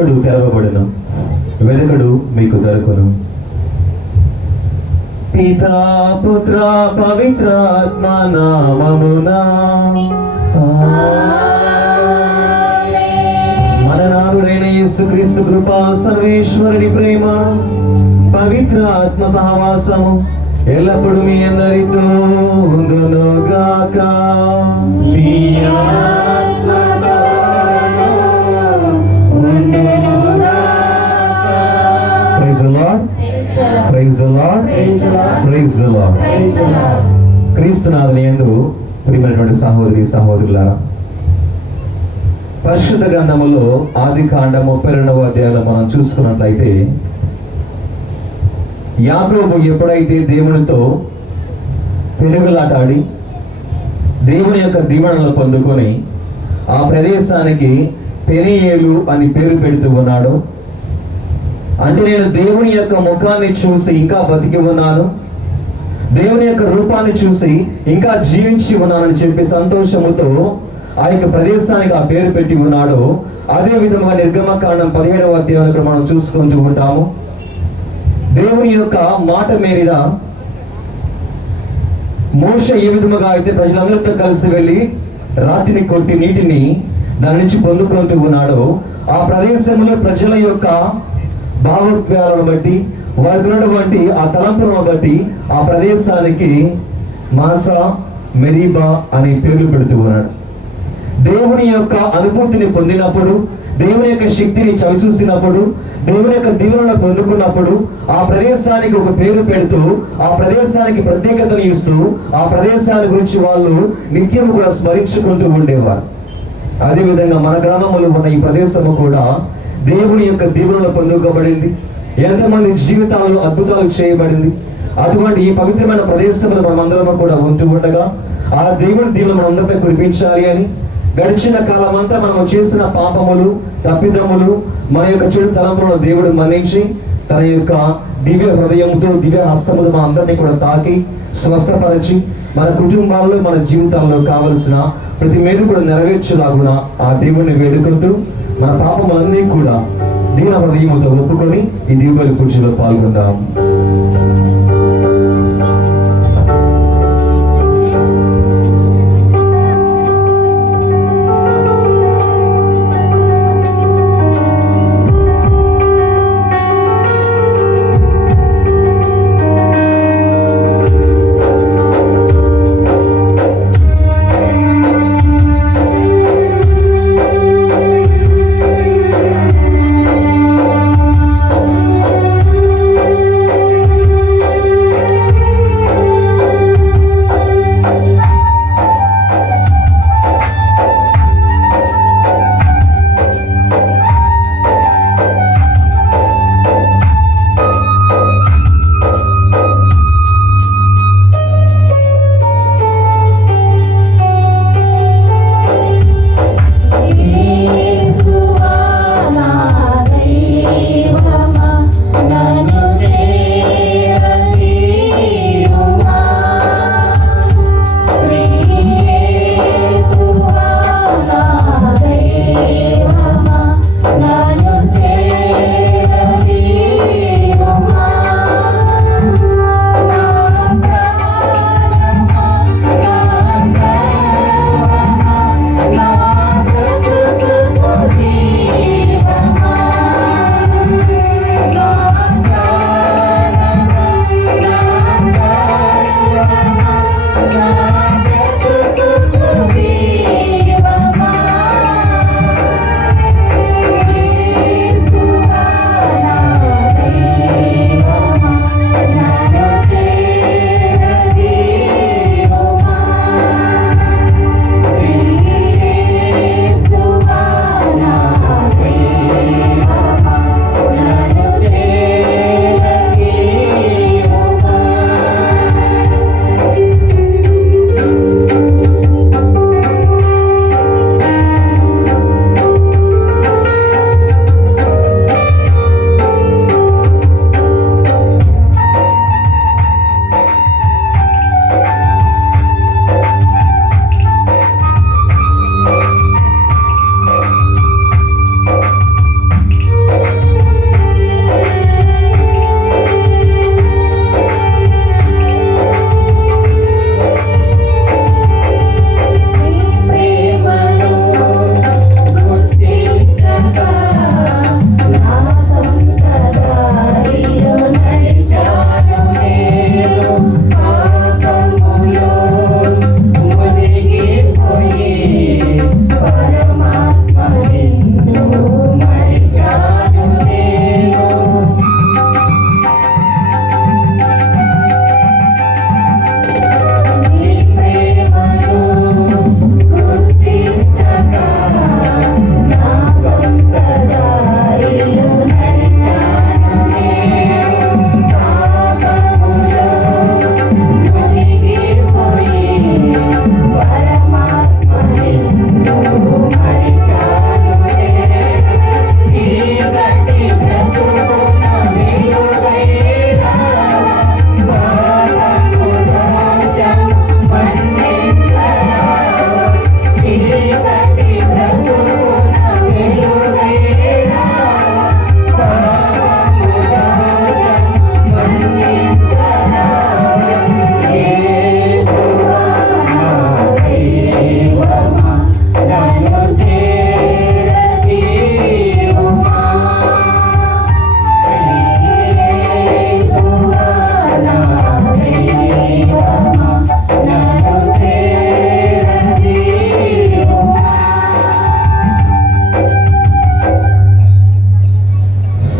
తట్టుడు తెరవబడును, వెదకడు మీకు దొరకును. పితా పుత్ర పవిత్రాత్మ నామమునా మన నాథుడైన యేసుక్రీస్తు కృప, సర్వేశ్వరుని ప్రేమ, పవిత్ర ఆత్మ సహవాసము ఎల్లప్పుడూ మీ అందరితో ఉండునుగాక. Praise the Lord. Praise the Lord. Praise the Lord. క్రీస్తునాథుని యందు ప్రియమైనటువంటి సహోదరి సహోదరులారా, పరిశుద్ధ గ్రంథములో ఆది కాండము 32వ అధ్యాయంలో మనం చూసుకున్నట్లయితే, యాకోబు ఎప్పుడైతే దేవునితో పెనుగులాటాడి దేవుని యొక్క దీవెనలు పొందుకొని ఆ ప్రదేశానికి పెనియేలు అని పేరు పెడుతూ ఉన్నాడు. అంటే నేను దేవుని యొక్క ముఖాన్ని చూసి ఇంకా బతికి ఉన్నాను, దేవుని యొక్క రూపాన్ని చూసి ఇంకా జీవించి ఉన్నానని చెప్పి సంతోషముతో ఆ యొక్క ప్రదేశానికి ఆ పేరు పెట్టి ఉన్నాడు. అదే విధంగా నిర్గమకాండం 17వ అధ్యాయంలో మనం చూసుకుంటూ ఉంటాము. దేవుని యొక్క మాట మేర మోషే ఏ విధముగా అయితే ప్రజలందరితో కలిసి వెళ్ళి రాతిని కొట్టి నీటిని దాని నుంచి పొందుకుంటూ ఉన్నాడో, ఆ ప్రదేశంలో ప్రజల యొక్క భావోద్వేగాలను బట్టి, వారికి ఉన్నటువంటి ఆ తలంపులను బట్టి ఆ ప్రదేశానికి మాసా మెరీబా అనే పేర్లు పెడుతూ ఉన్నాడు. దేవుని యొక్క అనుభూతిని పొందినప్పుడు, దేవుని యొక్క శక్తిని చవిచూసినప్పుడు, దేవుని యొక్క దీవెనలను పొందుకున్నప్పుడు ఆ ప్రదేశానికి ఒక పేరు పెడుతూ, ఆ ప్రదేశానికి ప్రత్యేకతను ఇస్తూ, ఆ ప్రదేశాల గురించి వాళ్ళు నిత్యం కూడా స్మరించుకుంటూ ఉండేవారు. అదేవిధంగా మన గ్రామంలో ఉన్న ఈ ప్రదేశము కూడా దేవుని యొక్క దీవెనలు పొందుకోబడింది. ఎంతమంది జీవితాలలో అద్భుతాలు చేయబడింది. అటువంటి ఈ పవిత్రమైన ప్రదేశంలో మనం అందరం కూడా ఉంటూ ఉండగా ఆ దేవుని దీవెనలు మన అందరిపై కురిపించాలి అని, గడిచిన కాలం అంతా మనం చేసిన పాపములు, తప్పిదములు, మన యొక్క చెడు తలంపులను దేవుడు మన్నించి తన యొక్క దివ్య హృదయంతో, దివ్య హస్తముతో మన అందరినీ కూడా తాకి స్వస్థపరిచి మన కుటుంబాల్లో, మన జీవితాల్లో కావలసిన ప్రతి మేలు కూడా నెరవేర్చులాగున ఆ దేవుడిని వేడుకుంటూ మన పాపములన్నీ కూడా దీన హృదయముతో ఒప్పుకొని ఈ దీపావళి పూజలో పాల్గొందాం.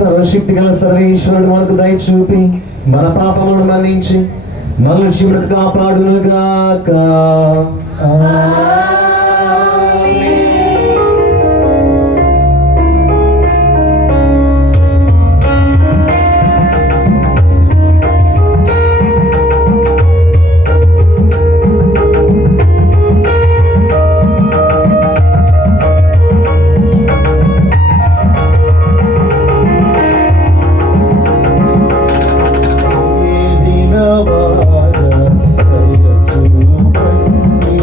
సర్వశక్తి గల సర్వేశ్వరుడు మనకు దయ చూపి మన పాపములను మన్నించి మనల్ని చివరికి కాపాడునుగాక. వార దయ చూపండి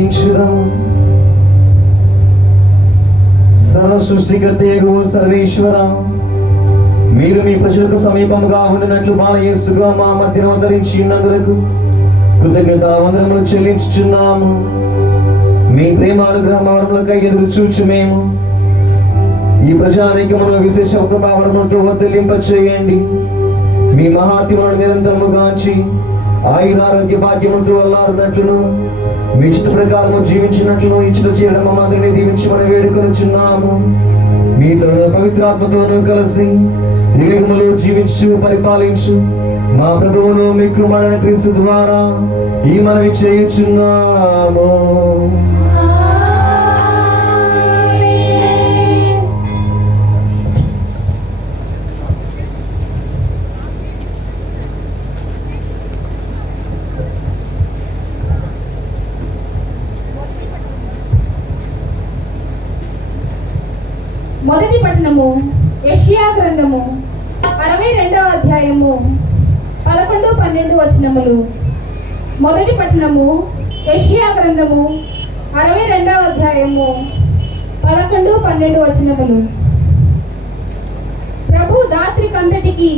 కీర్తించుదాం. సర్వ సృష్టికర్త యెహోవా సర్వేశ్వర, మీరు మీ ప్రజలకు సమీపంగా ఉండినట్లు బాలయేసుగా మా మధ్యన అవతరించి ఉన్నందుకు కృతజ్ఞతావందనములు చెల్లించుచున్నాము. మీ ప్రేమ అనుగ్రహములకై ఎదురు చూచు మేము ఈ ప్రజానీకమును విశేష ప్రభావములతో వర్ధిల్లింప చేయండి. మీ మహాత్మ్యములను నిరంతరము గాంచి ఆయురారోగ్య భాగ్యములతో అల్లారునట్లును మీ చిత్త ప్రకారము జీవించినట్లును ఇచ్చిన చేయడం మాదిరిని దీవించమని వేడుకొనుచున్నాము. మీతో పవిత్రాత్మతోనూ కలిసి యుగములు జీవించు పరిపాలించు మా ప్రభువును మీకు మన క్రీస్తు ద్వారా ఈ మనవి చేయుచున్నాము. మొదటి పట్టణము యెషయా గ్రంథము 62వ అధ్యాయము 11-12 వచనములు. మొదటి పట్టణము యెషయా గ్రంథము 62వ అధ్యాయము 11-12 వచనములు. ప్రభు దాత్రికంతటికి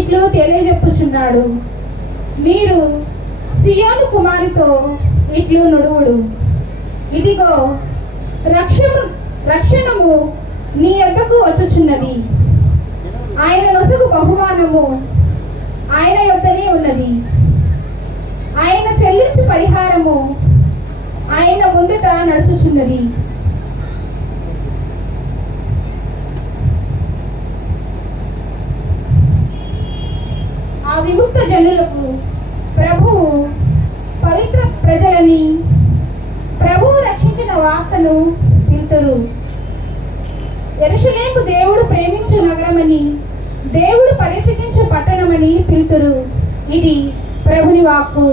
ఇట్లు తెలియజెప్పుచున్నాడు, మీరు సియోను కుమారితో ఇట్లు నుడువుడు, ఇదిగో రక్షణము నీ యొద్దకు వచ్చుచున్నది, ఆయన నొసగు బహుమానము ఆయన యొద్దనే ఉన్నది, ఆయన చెల్లించు పరిహారము ఆయన ముందుట నడుచుచున్నది. ఆ విముక్త జనులకు ప్రభువు పవిత్ర ప్రజలని ప్రభువు రక్షించిన వార్తను పిలుతురు. యెరూషలేము దేవుడు ప్రేమించు నగరమని, దేవుడు పరిశీలించు పట్టణమని పిలుతురు. ఇది ప్రభుని వాక్కు.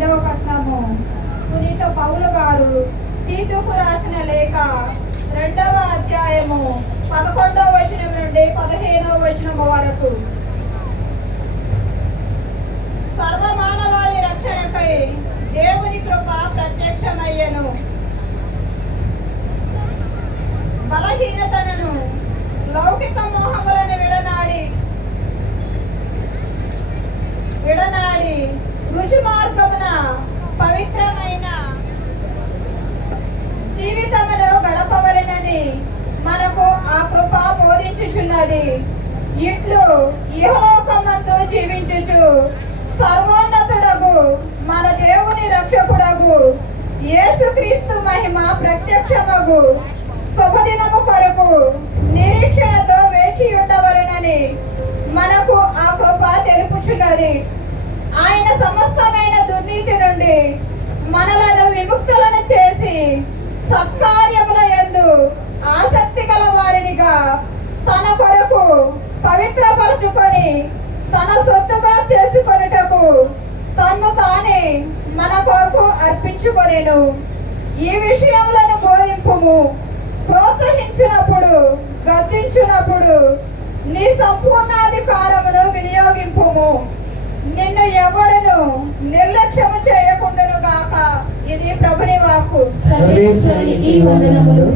రెండవ పట్నము. పునీత పౌలు గారు తీతుకు రాసిన లేఖ 2వ అధ్యాయము 11వ వచనం నుండి 15వ వచనం వరకు. సర్వమానవాళి రక్షణకై దేవుని కృప ప్రత్యక్షమయ్యను. బలహీనతను లౌకిక మోహములను విడనాడి రుచి మార్గమున పవిత్రమైన జీవితమును గడపవలెనని మనకు ఆ కృప బోధించుచున్నది. ఇట్లు ఇహలోకమందు జీవించుచు సర్వోన్నతుడగు మన దేవుని రక్షకుడగు యేసుక్రీస్తు మహిమ ప్రత్యక్షమగు శుభదినము కొరకు నిరీక్షణతో వేచి ఉండవలెనని మనకు ఆ కృప తెలుపుచున్నది. ఆయన సమస్తమైన దుర్నీతి నుండి మనలను విముక్తులను చేసి సత్కార్యముల యందు ఆసక్తి గల వారినిగా తన కొరకు పవిత్రపరచుకొని తన సొత్తుగా చేసుకొనుటకు తన్ను తానే మన కొరకు అర్పించుకొనెను. ఈ విషయములను బోధింపుము. ప్రోత్సహించినప్పుడు, గద్దించినప్పుడు నీ సంపూర్ణాధికారమును వినియోగింపుము. నిన్ను ఎవడును నిర్లక్ష్యము చేయకుండాను గాక. ఇది ప్రభుని వాక్కు. సర్వేశ్వరునికి వందనములు.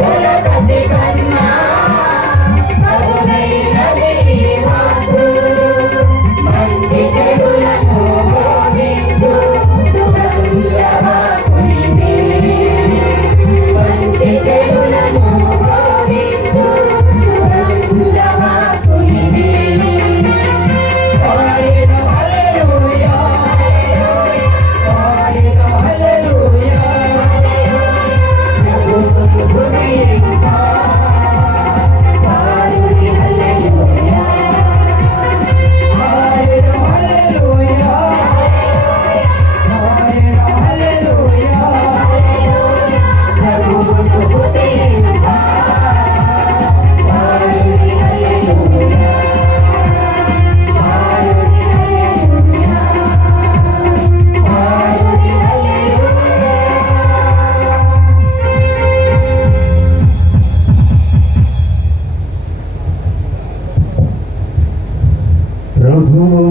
Hola.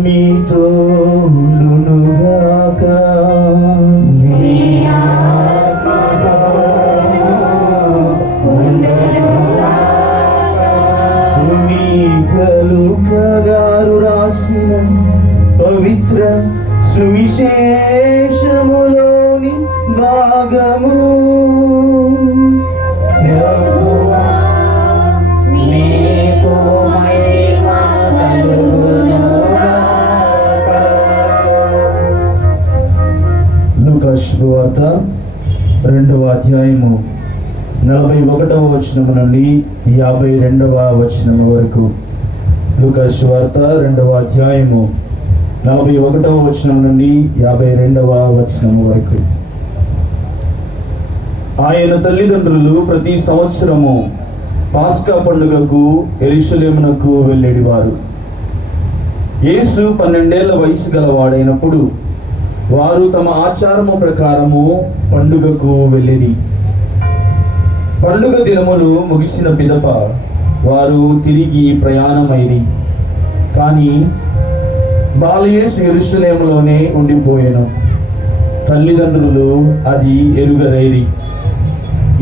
మీతో ఉండునుగాక. గారు రాసిన పవిత్ర సువిశేషములోని భాగము. లూకా శుభవార్త 2వ అధ్యాయము 41వ వచనము నుండి 52వ వచనము వరకు. లూకా శుభవార్త 2వ అధ్యాయము 41వ వచనం నుండి 52వ వచనము వరకు. ఆయన తల్లిదండ్రులు ప్రతి సంవత్సరము పాస్కా పండుగకు యెరూషలేమునకు వెళ్ళేవారు. యేసు 12 ఏళ్ల వయసు గలవాడైనప్పుడు వారు తమ ఆచారము ప్రకారము పండుగకు వెళ్ళిరి. పండుగ దినములు ముగిసిన పిదప వారు తిరిగి ప్రయాణమైరి. కానీ బాలయేసు యెరూషలేములోనే ఉండిపోయెను. తల్లిదండ్రులు అది ఎరుగరైరి.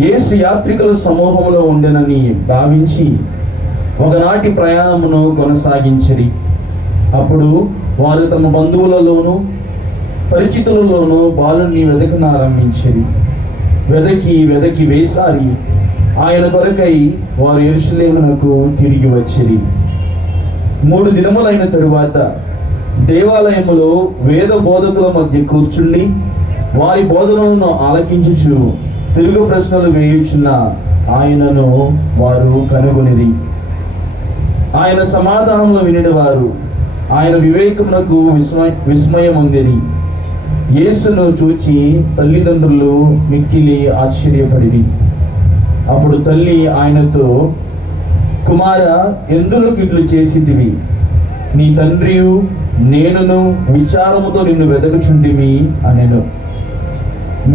యేసు యాత్రికుల సమూహంలో ఉండెనని భావించి ఒకనాటి ప్రయాణమును కొనసాగించిరి. అప్పుడు వారు తమ బంధువులలోనూ పరిచితులలోనూ బాలుని వెదకనారంభించిరి. వెదకి వేసారి ఆయన కొరకై వారు యెరూషలేమునకు తిరిగి వచ్చిరి. 3 దినములైన తరువాత దేవాలయములో వేద బోధకుల మధ్య కూర్చుండి వారి బోధనలను ఆలకించుచు తిరుగు ప్రశ్నలు వేయుచున్న ఆయనను వారు కనుగొనిరి. ఆయన సమాధానంలో వినిన వారు ఆయన వివేకమునకు విస్మయం ఉందిరి. యేసును చూచి తల్లిదండ్రులు మిక్కిలి ఆశ్చర్యపడిరి. అప్పుడు తల్లి ఆయనతో, కుమారా, ఎందులోకి ఇట్లు చేసితివి? నీ తండ్రియు నేనును విచారముతో నిన్ను వెదకుచుంటిమి అనెను.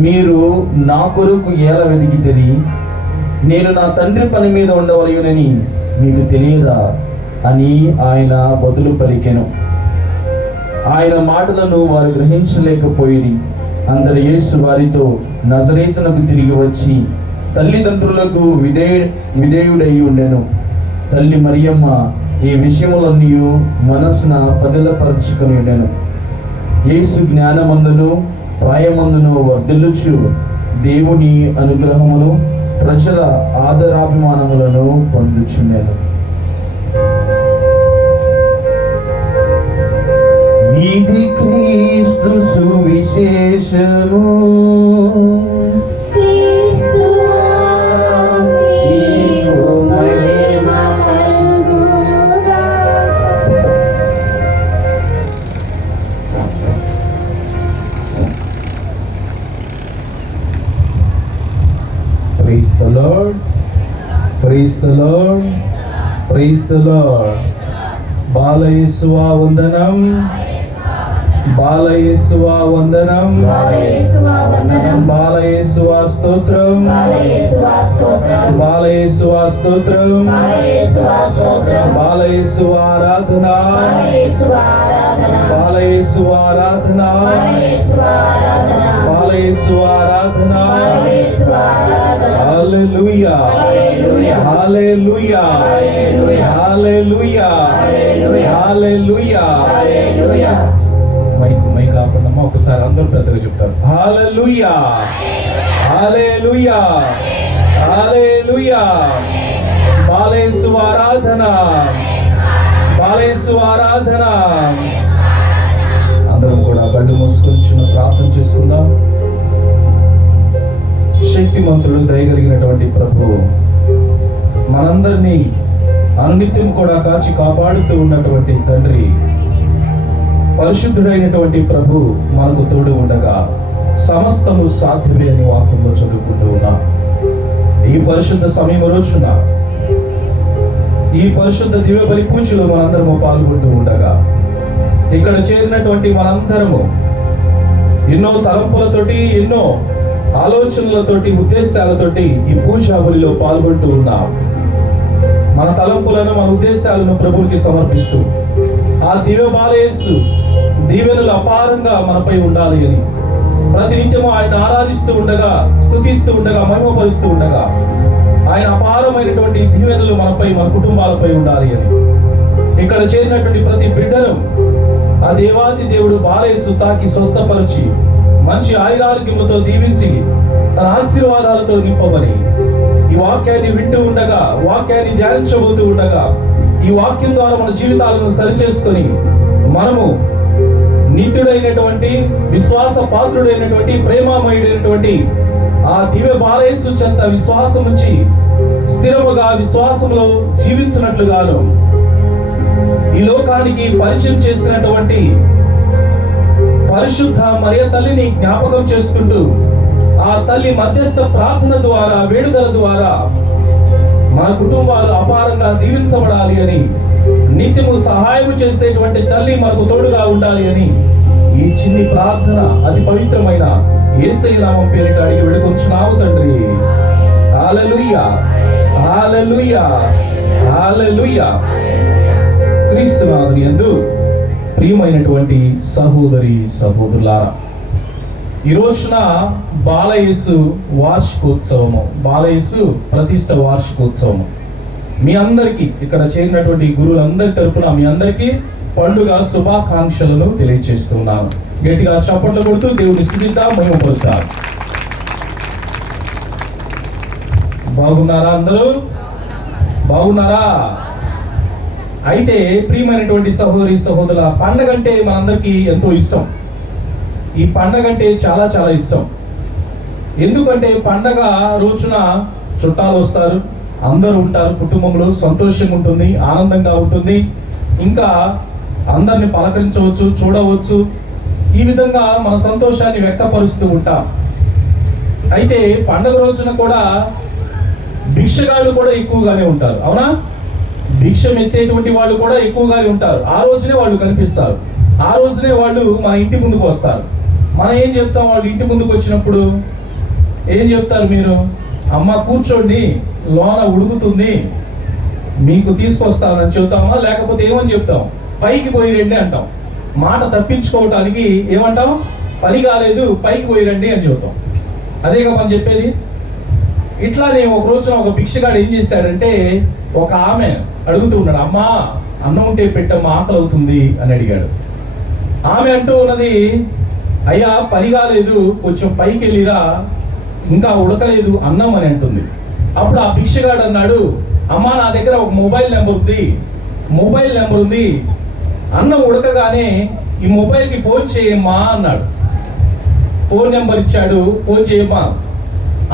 మీరు నా కొరకు ఎలా వెదికితిరి? నేను నా తండ్రి పని మీద ఉండవలయునని మీకు తెలియదా అని ఆయన బదులు పలికెను. ఆయన మాటలను వారు గ్రహించలేకపోయిరి. అందరు యేసు వారితో నజరేతునకు తిరిగి వచ్చి తల్లిదండ్రులకు విధేయుడై ఉండెను. తల్లి మరియమ్మ ఈ విషయములన్నీ మనసున పదిలపరచుకొని ఉండెను. యేసు జ్ఞానమందును ప్రాయమందును వర్ధిల్లుచు దేవుని అనుగ్రహమును ప్రజల ఆదరాభిమానములను పొందుచుండెను. ఇది క్రీస్తు సువిశేషము. Praise the Lord. Praise the Lord. Praise the Lord. బాలయేసువా వందనం. బాలయేసువా వందనం. బాలయేసువా స్తోత్రం. బాలయేసువా స్తోత్రం. బాలయేసువా ఆరాధన. బాలయేసువా ఆరాధన. బాలయేసువా ఆరాధన. హల్లెలూయా. హల్లెలూయా. హల్లెలూయా. హల్లెలూయా. మైక్ ఆపండమ్మా, ఒకసారి అందరూ పెద్దగా చెప్తారు. హల్లెలూయా. హల్లెలూయా. హల్లెలూయా. బాలయేసు ఆరాధన. బాలయేసు ఆరాధన. అందరం కూడా కళ్ళు మూసుకొని ప్రార్థన చేసుకుందాం. శక్తిమంతుడు, దయగలిగినటువంటి ప్రభువు మనందరినీ అనునిత్యం కూడా కాచి కాపాడుతూ ఉన్నటువంటి తండ్రి, పరిశుద్ధుడైనటువంటి ప్రభు మనకు తోడు ఉండగా సమస్తము సాధ్యమే అని వాక్యంలో చదువుకుంటూ ఉన్నాం. ఈ పరిశుద్ధ సమయం రోజున ఈ పరిశుద్ధ దివ్య బలి పూజలో మనందరము పాల్గొంటూ ఉండగా ఇక్కడ చేరినటువంటి మనందరము ఎన్నో తలంపులతోటి, ఎన్నో ఆలోచనలతోటి, ఉద్దేశాలతోటి ఈ పూజా బలిలో పాల్గొంటూ ఉన్నాం. మన తలంపులను, మన ఉద్దేశాలను ప్రభువుకి సమర్పిస్తూ ఆ దివ్య బాలయేసు దీవెనలు అపారంగా మనపై ఉండాలి అని ప్రతినిత్యము ఆయన ఆరాధిస్తూ ఉండగా, స్తుతిస్తూ ఉండగా, మహిమపరుస్తూ ఉండగా ఆయన అపారమైనటువంటి దీవెనలు మనపై, మన కుటుంబాలపై ఉండాలి అని ఇక్కడ చేరినటువంటి ప్రతి బిడ్డను ఆ దేవాది దేవుడు బాలయేసు తాకి స్వస్థపరిచి మంచి ఆయురారోగ్యములతో దీవించి తన ఆశీర్వాదాలతో నింపమని ఈ వాక్యాన్ని వింటూ ఉండగా, వాక్యాన్ని ధ్యానించబోతూ ఉండగా, ఈ వాక్యం ద్వారా మన జీవితాలను సరిచేసుకొని మనము నిత్యుడైనటువంటి, విశ్వాస పాత్రుడైనటువంటి, ప్రేమామయుడైనటువంటి ఆ దివ్య బాలయేసు చెంత విశ్వాసం నుంచి స్థిరముగా విశ్వాసంలో జీవించినట్లుగాను ఈ లోకానికి పరిచయం చేసినటువంటి పరిశుద్ధ మరియ తల్లిని జ్ఞాపకం చేసుకుంటూ ఆ తల్లి మధ్యస్థ ప్రార్థన ద్వారా, వేడుదల ద్వారా మన కుటుంబాలు అపారంగా దీవించబడాలి అని, నిత్యము సహాయం చేసేటువంటి తల్లి మనకు తోడుగా ఉండాలి అని ఈ చిన్ని ప్రార్థన అతి పవిత్రమైన యేసయ్య నామం పేరిట అడిగి వేడుకొంచున్నాము తండ్రి. హల్లెలూయా, హల్లెలూయా, హల్లెలూయా. క్రీస్తునాథుని యందు ప్రియమైనటువంటి సహోదరి సహోదరులారా, ఈ రోజున బాలయేసు వార్షికోత్సవము, బాలయేసు ప్రతిష్ట వార్షికోత్సవము మీ అందరికీ, ఇక్కడ చేరినటువంటి గురువులందరి తరపున మీ అందరికీ పండుగ శుభాకాంక్షలను తెలియజేస్తున్నాను. గట్టిగా చప్పట్లు కొడుతూ దేవుని స్తుతిద్దాం, మహిమపరుద్దాం. బాగున్నారా? అందరూ బాగున్నారా? అయితే ప్రియమైనటువంటి సహోదరి సహోదరుల, పండగ అంటే మనందరికీ ఎంతో ఇష్టం. ఈ పండగ అంటే చాలా చాలా ఇష్టం. ఎందుకంటే పండగ రోజున చుట్టాలు వస్తారు, అందరూ ఉంటారు, కుటుంబంలో సంతోషంగా ఉంటుంది, ఆనందంగా ఉంటుంది, ఇంకా అందరిని పలకరించవచ్చు, చూడవచ్చు. ఈ విధంగా మన సంతోషాన్ని వ్యక్తపరుస్తూ ఉంటాం. అయితే పండగ రోజున కూడా భిక్షగాళ్ళు కూడా ఎక్కువగానే ఉంటారు, అవునా? భిక్షం ఎత్తేటువంటి వాళ్ళు కూడా ఎక్కువగానే ఉంటారు. ఆ రోజునే వాళ్ళు కనిపిస్తారు, ఆ రోజునే వాళ్ళు మన ఇంటి ముందుకు వస్తారు. మనం ఏం చెప్తాం? వాళ్ళు ఇంటి ముందుకు వచ్చినప్పుడు ఏం చెప్తారు? మీరు అమ్మ కూర్చోండి, లోన ఉడుకుతుంది, మీకు తీసుకొస్తానని చెప్తామా? లేకపోతే ఏమని చెప్తాం? పైకి పోయి రండి అంటాం. మాట తప్పించుకోవటానికి ఏమంటాం? పని కాలేదు, పైకి పోయి రండి అని చెప్తాం. అదేగా మనం చెప్పేది. ఇట్లానే ఒక రోజున ఒక భిక్షగాడు ఏం చేశాడంటే, ఒక ఆమె అడుగుతూ ఉన్నాడు, అమ్మా అన్నం ఉంటే పెట్టమ్మా, ఆకలి అవుతుంది అని అడిగాడు. ఆమె అంటూ ఉన్నది, అయ్యా పని కాలేదు, కొంచెం పైకి వెళ్ళిరా, ఇంకా ఉడకలేదు అన్నం అని అంటుంది. అప్పుడు ఆ భిక్షగాడు అన్నాడు, అమ్మా నా దగ్గర ఒక మొబైల్ నెంబర్ ఉంది, అన్నం ఉడకగానే ఈ మొబైల్కి ఫోన్ చేయమ్మా అన్నాడు. ఫోన్ నెంబర్ ఇచ్చాడు, ఫోన్ చేయమ్మా.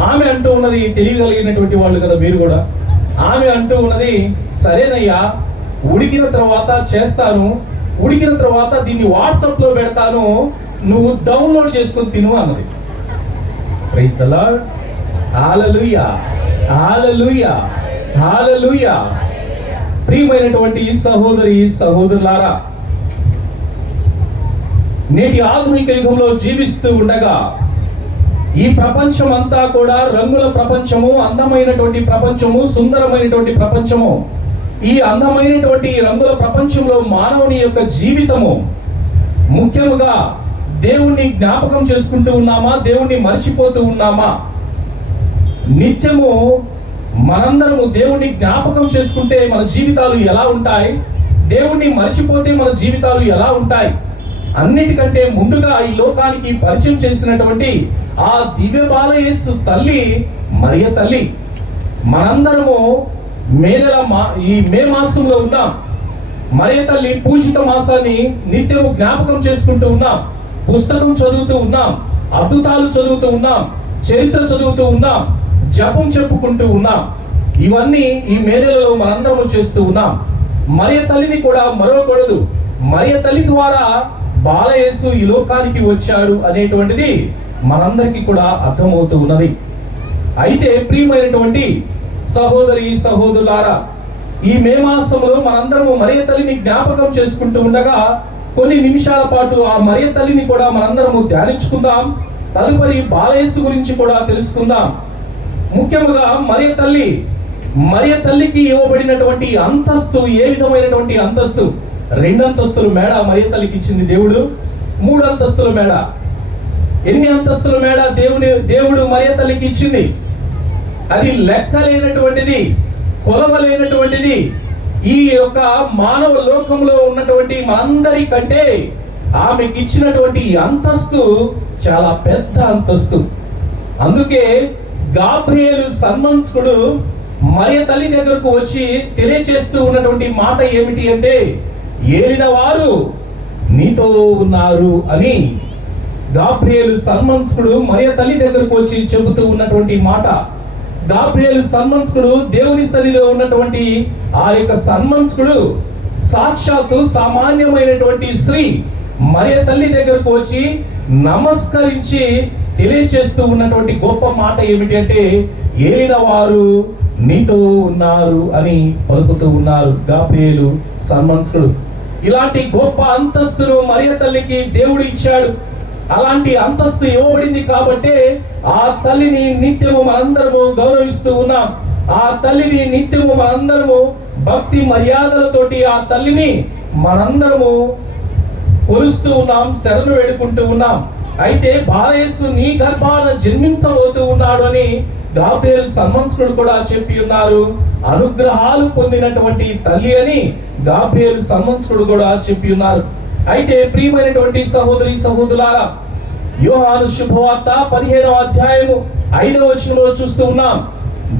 ఆమె అంటూ ఉన్నది, తెలియగలిగినటువంటి వాళ్ళు కదా మీరు కూడా, ఆమె అంటూ ఉన్నది, సరేనయ్యా ఉడికిన తర్వాత చేస్తాను, ఉడికిన తర్వాత దీన్ని వాట్సాప్లో పెడతాను, నువ్వు డౌన్లోడ్ చేసుకుని తిను అన్నది. Praise the lord. Hallelujah, hallelujah, hallelujah. ప్రియమైనటువంటి సహోదరి సహోదరులారా, నేటి ఆధునిక యుగంలో జీవిస్తూ ఉండగా ఈ ప్రపంచం అంతా కూడా రంగుల ప్రపంచము, అందమైనటువంటి ప్రపంచము, సుందరమైనటువంటి ప్రపంచము. ఈ అందమైనటువంటి రంగుల ప్రపంచంలో మానవుని యొక్క జీవితము ముఖ్యముగా దేవుణ్ణి జ్ఞాపకం చేసుకుంటూ ఉన్నామా? దేవుణ్ణి మర్చిపోతూ ఉన్నామా? నిత్యము మనందరము దేవుణ్ణి జ్ఞాపకం చేసుకుంటే మన జీవితాలు ఎలా ఉంటాయి? దేవుణ్ణి మర్చిపోతే మన జీవితాలు ఎలా ఉంటాయి? అన్నిటికంటే ముందుగా ఈ లోకానికి పరిచయం చేసినటువంటి ఆ దివ్య బాలయేసు తల్లి మరియ తల్లి. మనందరము ఈ మే మాసంలో ఉన్నాం. మరియ తల్లి పూజిత మాసాన్ని నిత్యము జ్ఞాపకం చేసుకుంటూ ఉన్నాం. పుస్తకం చదువుతూ ఉన్నాం, అద్భుతాలు చదువుతూ ఉన్నాం, చరిత్ర చదువుతూ ఉన్నాం, జపం చెప్పుకుంటూ ఉన్నాం. ఇవన్నీ ఈ మే నెలలో మనందరము చేస్తూ ఉన్నాం. మరియ తల్లిని కూడా మరవకూడదు. మరియ తల్లి ద్వారా బాలయేసు ఈ లోకానికి వచ్చాడు అనేటువంటిది మనందరికీ కూడా అర్థమవుతూ ఉన్నది. అయితే ప్రియమైనటువంటి సహోదరి సహోదరులారా, ఈ మే మాసంలో మనందరము మరియ తల్లిని జ్ఞాపకం చేసుకుంటూ ఉండగా కొన్ని నిమిషాల పాటు ఆ మరియ తల్లిని కూడా మనందరము ధ్యానించుకుందాం. తదుపరి బాలయేసు గురించి కూడా తెలుసుకుందాం. ముఖ్యంగా మరియ తల్లికి ఇవ్వబడినటువంటి అంతస్తు ఏ విధమైనటువంటి అంతస్తు? 2 అంతస్తుల మేడ మరియ తల్లికి ఇచ్చింది దేవుడు. 3 అంతస్తుల మేడ. ఎన్ని అంతస్తుల మేడ దేవుడు మరియ తల్లికి ఇచ్చింది? అది లెక్కలేనటువంటిది, కొలవలేనటువంటిది. ఈ యొక్క మానవ లోకంలో ఉన్నటువంటి మనందరికంటే ఆమెకి ఇచ్చినటువంటి అంతస్తు చాలా పెద్ద అంతస్తు. అందుకే గాబ్రియేలు సన్మంతుడు మరియ తల్లి దగ్గరకు వచ్చి తెలియచేస్తూ ఉన్నటువంటి మాట ఏమిటి అంటే, ఏలిన వారు నీతో ఉన్నారు అని గాబ్రియేలు సన్మంతుడు మరియ తల్లి దగ్గరకు వచ్చి చెబుతూ ఉన్నటువంటి మాట. గాబ్రియేలు సన్మంతుడు దేవుని సన్నిధిలో ఉన్నటువంటి ఆ యొక్క సన్మంతుడు సాక్షాత్తు సామాన్యమైనటువంటి స్త్రీ మరియ తల్లి దగ్గరకు వచ్చి నమస్కరించి తెలియచేస్తూ ఉన్నటువంటి గొప్ప మాట ఏమిటి అంటే, ఏలిన వారు నీతో ఉన్నారు అని పలుకుతూ ఉన్నారు గాబ్రియేలు సన్మంతుడు. ఇలాంటి గొప్ప అంతస్తును మరియ తల్లికి దేవుడు ఇచ్చాడు. అలాంటి అంతస్తు ఇవ్వబడింది కాబట్టి ఆ తల్లిని నిత్యము మనందరము గౌరవిస్తూ ఉన్నాం. ఆ తల్లిని నిత్యము మనందరము భక్తి మర్యాదలతోటి ఆ తల్లిని మనందరము కొలుస్తూ ఉన్నాం, శరణు వేడుకుంటూ ఉన్నాం. అయితే బాలయేసు నీ గర్భాన జన్మించబోతూ ఉన్నాడు అని గాబ్రియేలు సన్మంతుడు కూడా చెప్పి ఉన్నారు. అనుగ్రహాలు పొందినటువంటి తల్లి అని గాబ్రియేలు సన్మంతుడు కూడా చెప్పి ఉన్నారు. అయితే ప్రియమైనటువంటి సహోదరి సహోదరులారా, యోహాను శుభవార్త 15వ అధ్యాయము 5వ వచనంలో చూస్తూ ఉన్నాం.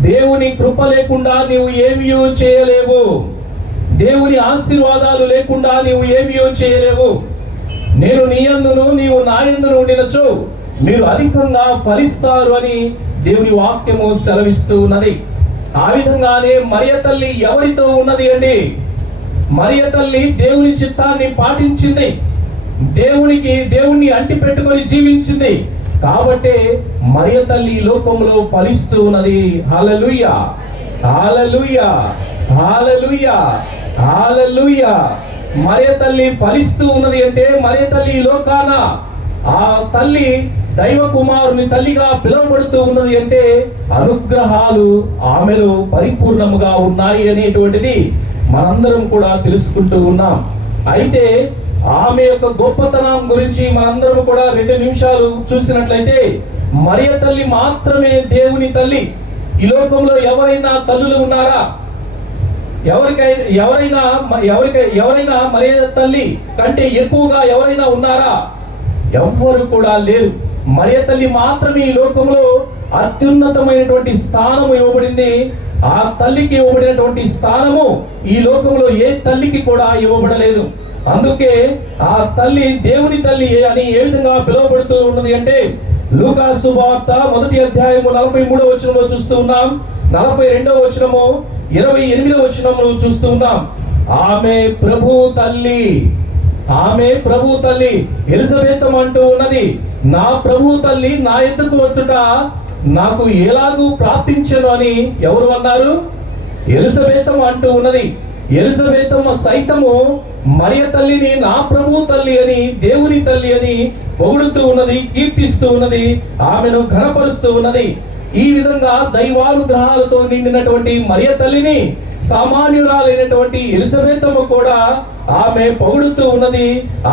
దేవుని కృప లేకుండా నీవు ఏమీ చేయలేవు. దేవుని ఆశీర్వాదాలు లేకుండా నీవు ఏమీ చేయలేవు. నేను నీ యందును నీవు నా యందును ఉండినచో మీరు అధికంగా ఫలిస్తారు అని దేవుని వాక్యము సెలవిస్తూ ఉన్నది. ఆ విధంగానే మరియ తల్లి ఎవరితో ఉన్నది అండి? మరియ తల్లి దేవుని చిత్తాన్ని పాటించింది, దేవుణ్ణి అంటి పెట్టుకొని జీవించింది. కాబట్టి మరియ తల్లి లోకంలో ఫలిస్తూ ఉన్నది. హల్లెలూయా, హల్లెలూయా, హల్లెలూయా, హల్లెలూయా. మరియ తల్లి ఫలిస్తూ ఉన్నది అంటే మరియ తల్లి లోకాన ఆ తల్లి దైవ కుమారుని తల్లిగా పిలువబడుతూ ఉన్నది అంటే అనుగ్రహాలు ఆమెలో పరిపూర్ణముగా ఉన్నాయి అనేటువంటిది మనందరం కూడా తెలుసుకుంటూ ఉన్నాం. అయితే ఆమె యొక్క గొప్పతనం గురించి మనందరం కూడా 2 నిమిషాలు చూసినట్లయితే, మరియ తల్లి మాత్రమే దేవుని తల్లి. ఈ లోకంలో ఎవరైనా తల్లులు ఉన్నారా? ఎవరైనా మరియ తల్లి కంటే ఎక్కువగా ఎవరైనా ఉన్నారా? ఎవ్వరు కూడా లేరు. మరియ తల్లి మాత్రమే ఈ లోకంలో అత్యున్నతమైనటువంటి స్థానము ఇవ్వబడింది. ఆ తల్లికి ఇవ్వబడినటువంటి స్థానము ఈ లోకంలో ఏ తల్లికి కూడా ఇవ్వబడలేదు. అందుకే ఆ తల్లి దేవుని తల్లి అని ఏ విధంగా పిలువబడుతూ ఉన్నది అంటే, లూకా సువార్త 1వ అధ్యాయము 43వ వచనంలో చూస్తూ ఉన్నాం, 42వ వచనము, 28వ వచనము చూస్తూ ఉన్నాం. ఆమె ప్రభు తల్లి, ఆమె ప్రభు తల్లి. ఎలిజబెత్ అంటూ ఉన్నది, నా ప్రభు తల్లి నా ఎద్దుకు వచ్చుట నాకు ఎలాగూ ప్రార్థించను అని ఎవరు అన్నారు? ఎలిజబెత్ అంటూ ఉన్నది. ఎలిజబెతమ్మ సైతము మరియ తల్లిని నా ప్రభు తల్లి అని, దేవుని తల్లి అని పొగుడుతూ ఉన్నది, కీర్తిస్తూ ఉన్నది, ఆమెను ఘనపరుస్తూ ఉన్నది. ఈ విధంగా దైవానుగ్రహాలతో నిండినటువంటి మరియ తల్లిని సామాన్యురాలైనటువంటి ఎలిజబెతమ్మ కూడా ఆమె పొగుడుతూ ఉన్నది.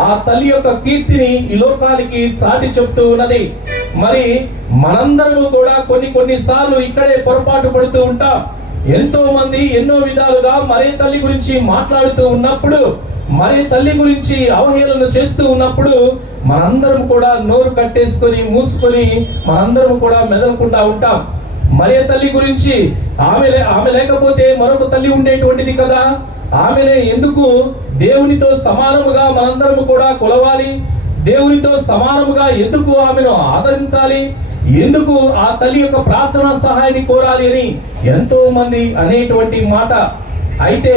ఆ తల్లి యొక్క కీర్తిని ఈ లోకానికి చాటి చెప్తూ ఉన్నది. మరి మనందరము కూడా కొన్ని సార్లు ఇక్కడే పొరపాటు పడుతూ ఉంటాం. ఎంతో మంది ఎన్నో విధాలుగా మరియ తల్లి గురించి మాట్లాడుతూ ఉన్నప్పుడు, మరియ తల్లి గురించి అవహేళన చేస్తూ ఉన్నప్పుడు మనందరం కూడా నోరు కట్టేసుకొని మూసుకొని మనందరం కూడా మెదలకుండా ఉంటాం. మరియ తల్లి గురించి ఆమె లేకపోతే మరొక తల్లి ఉండేటువంటిది కదా, ఆమెనే ఎందుకు దేవునితో సమానముగా మనందరము కూడా కొలవాలి? దేవునితో సమానముగా ఎందుకు ఆమెను ఆదరించాలి? ఎందుకు ఆ తల్లి యొక్క ప్రార్థనా సహాయాన్ని కోరాలి అని ఎంతో మంది అనేటువంటి మాట. అయితే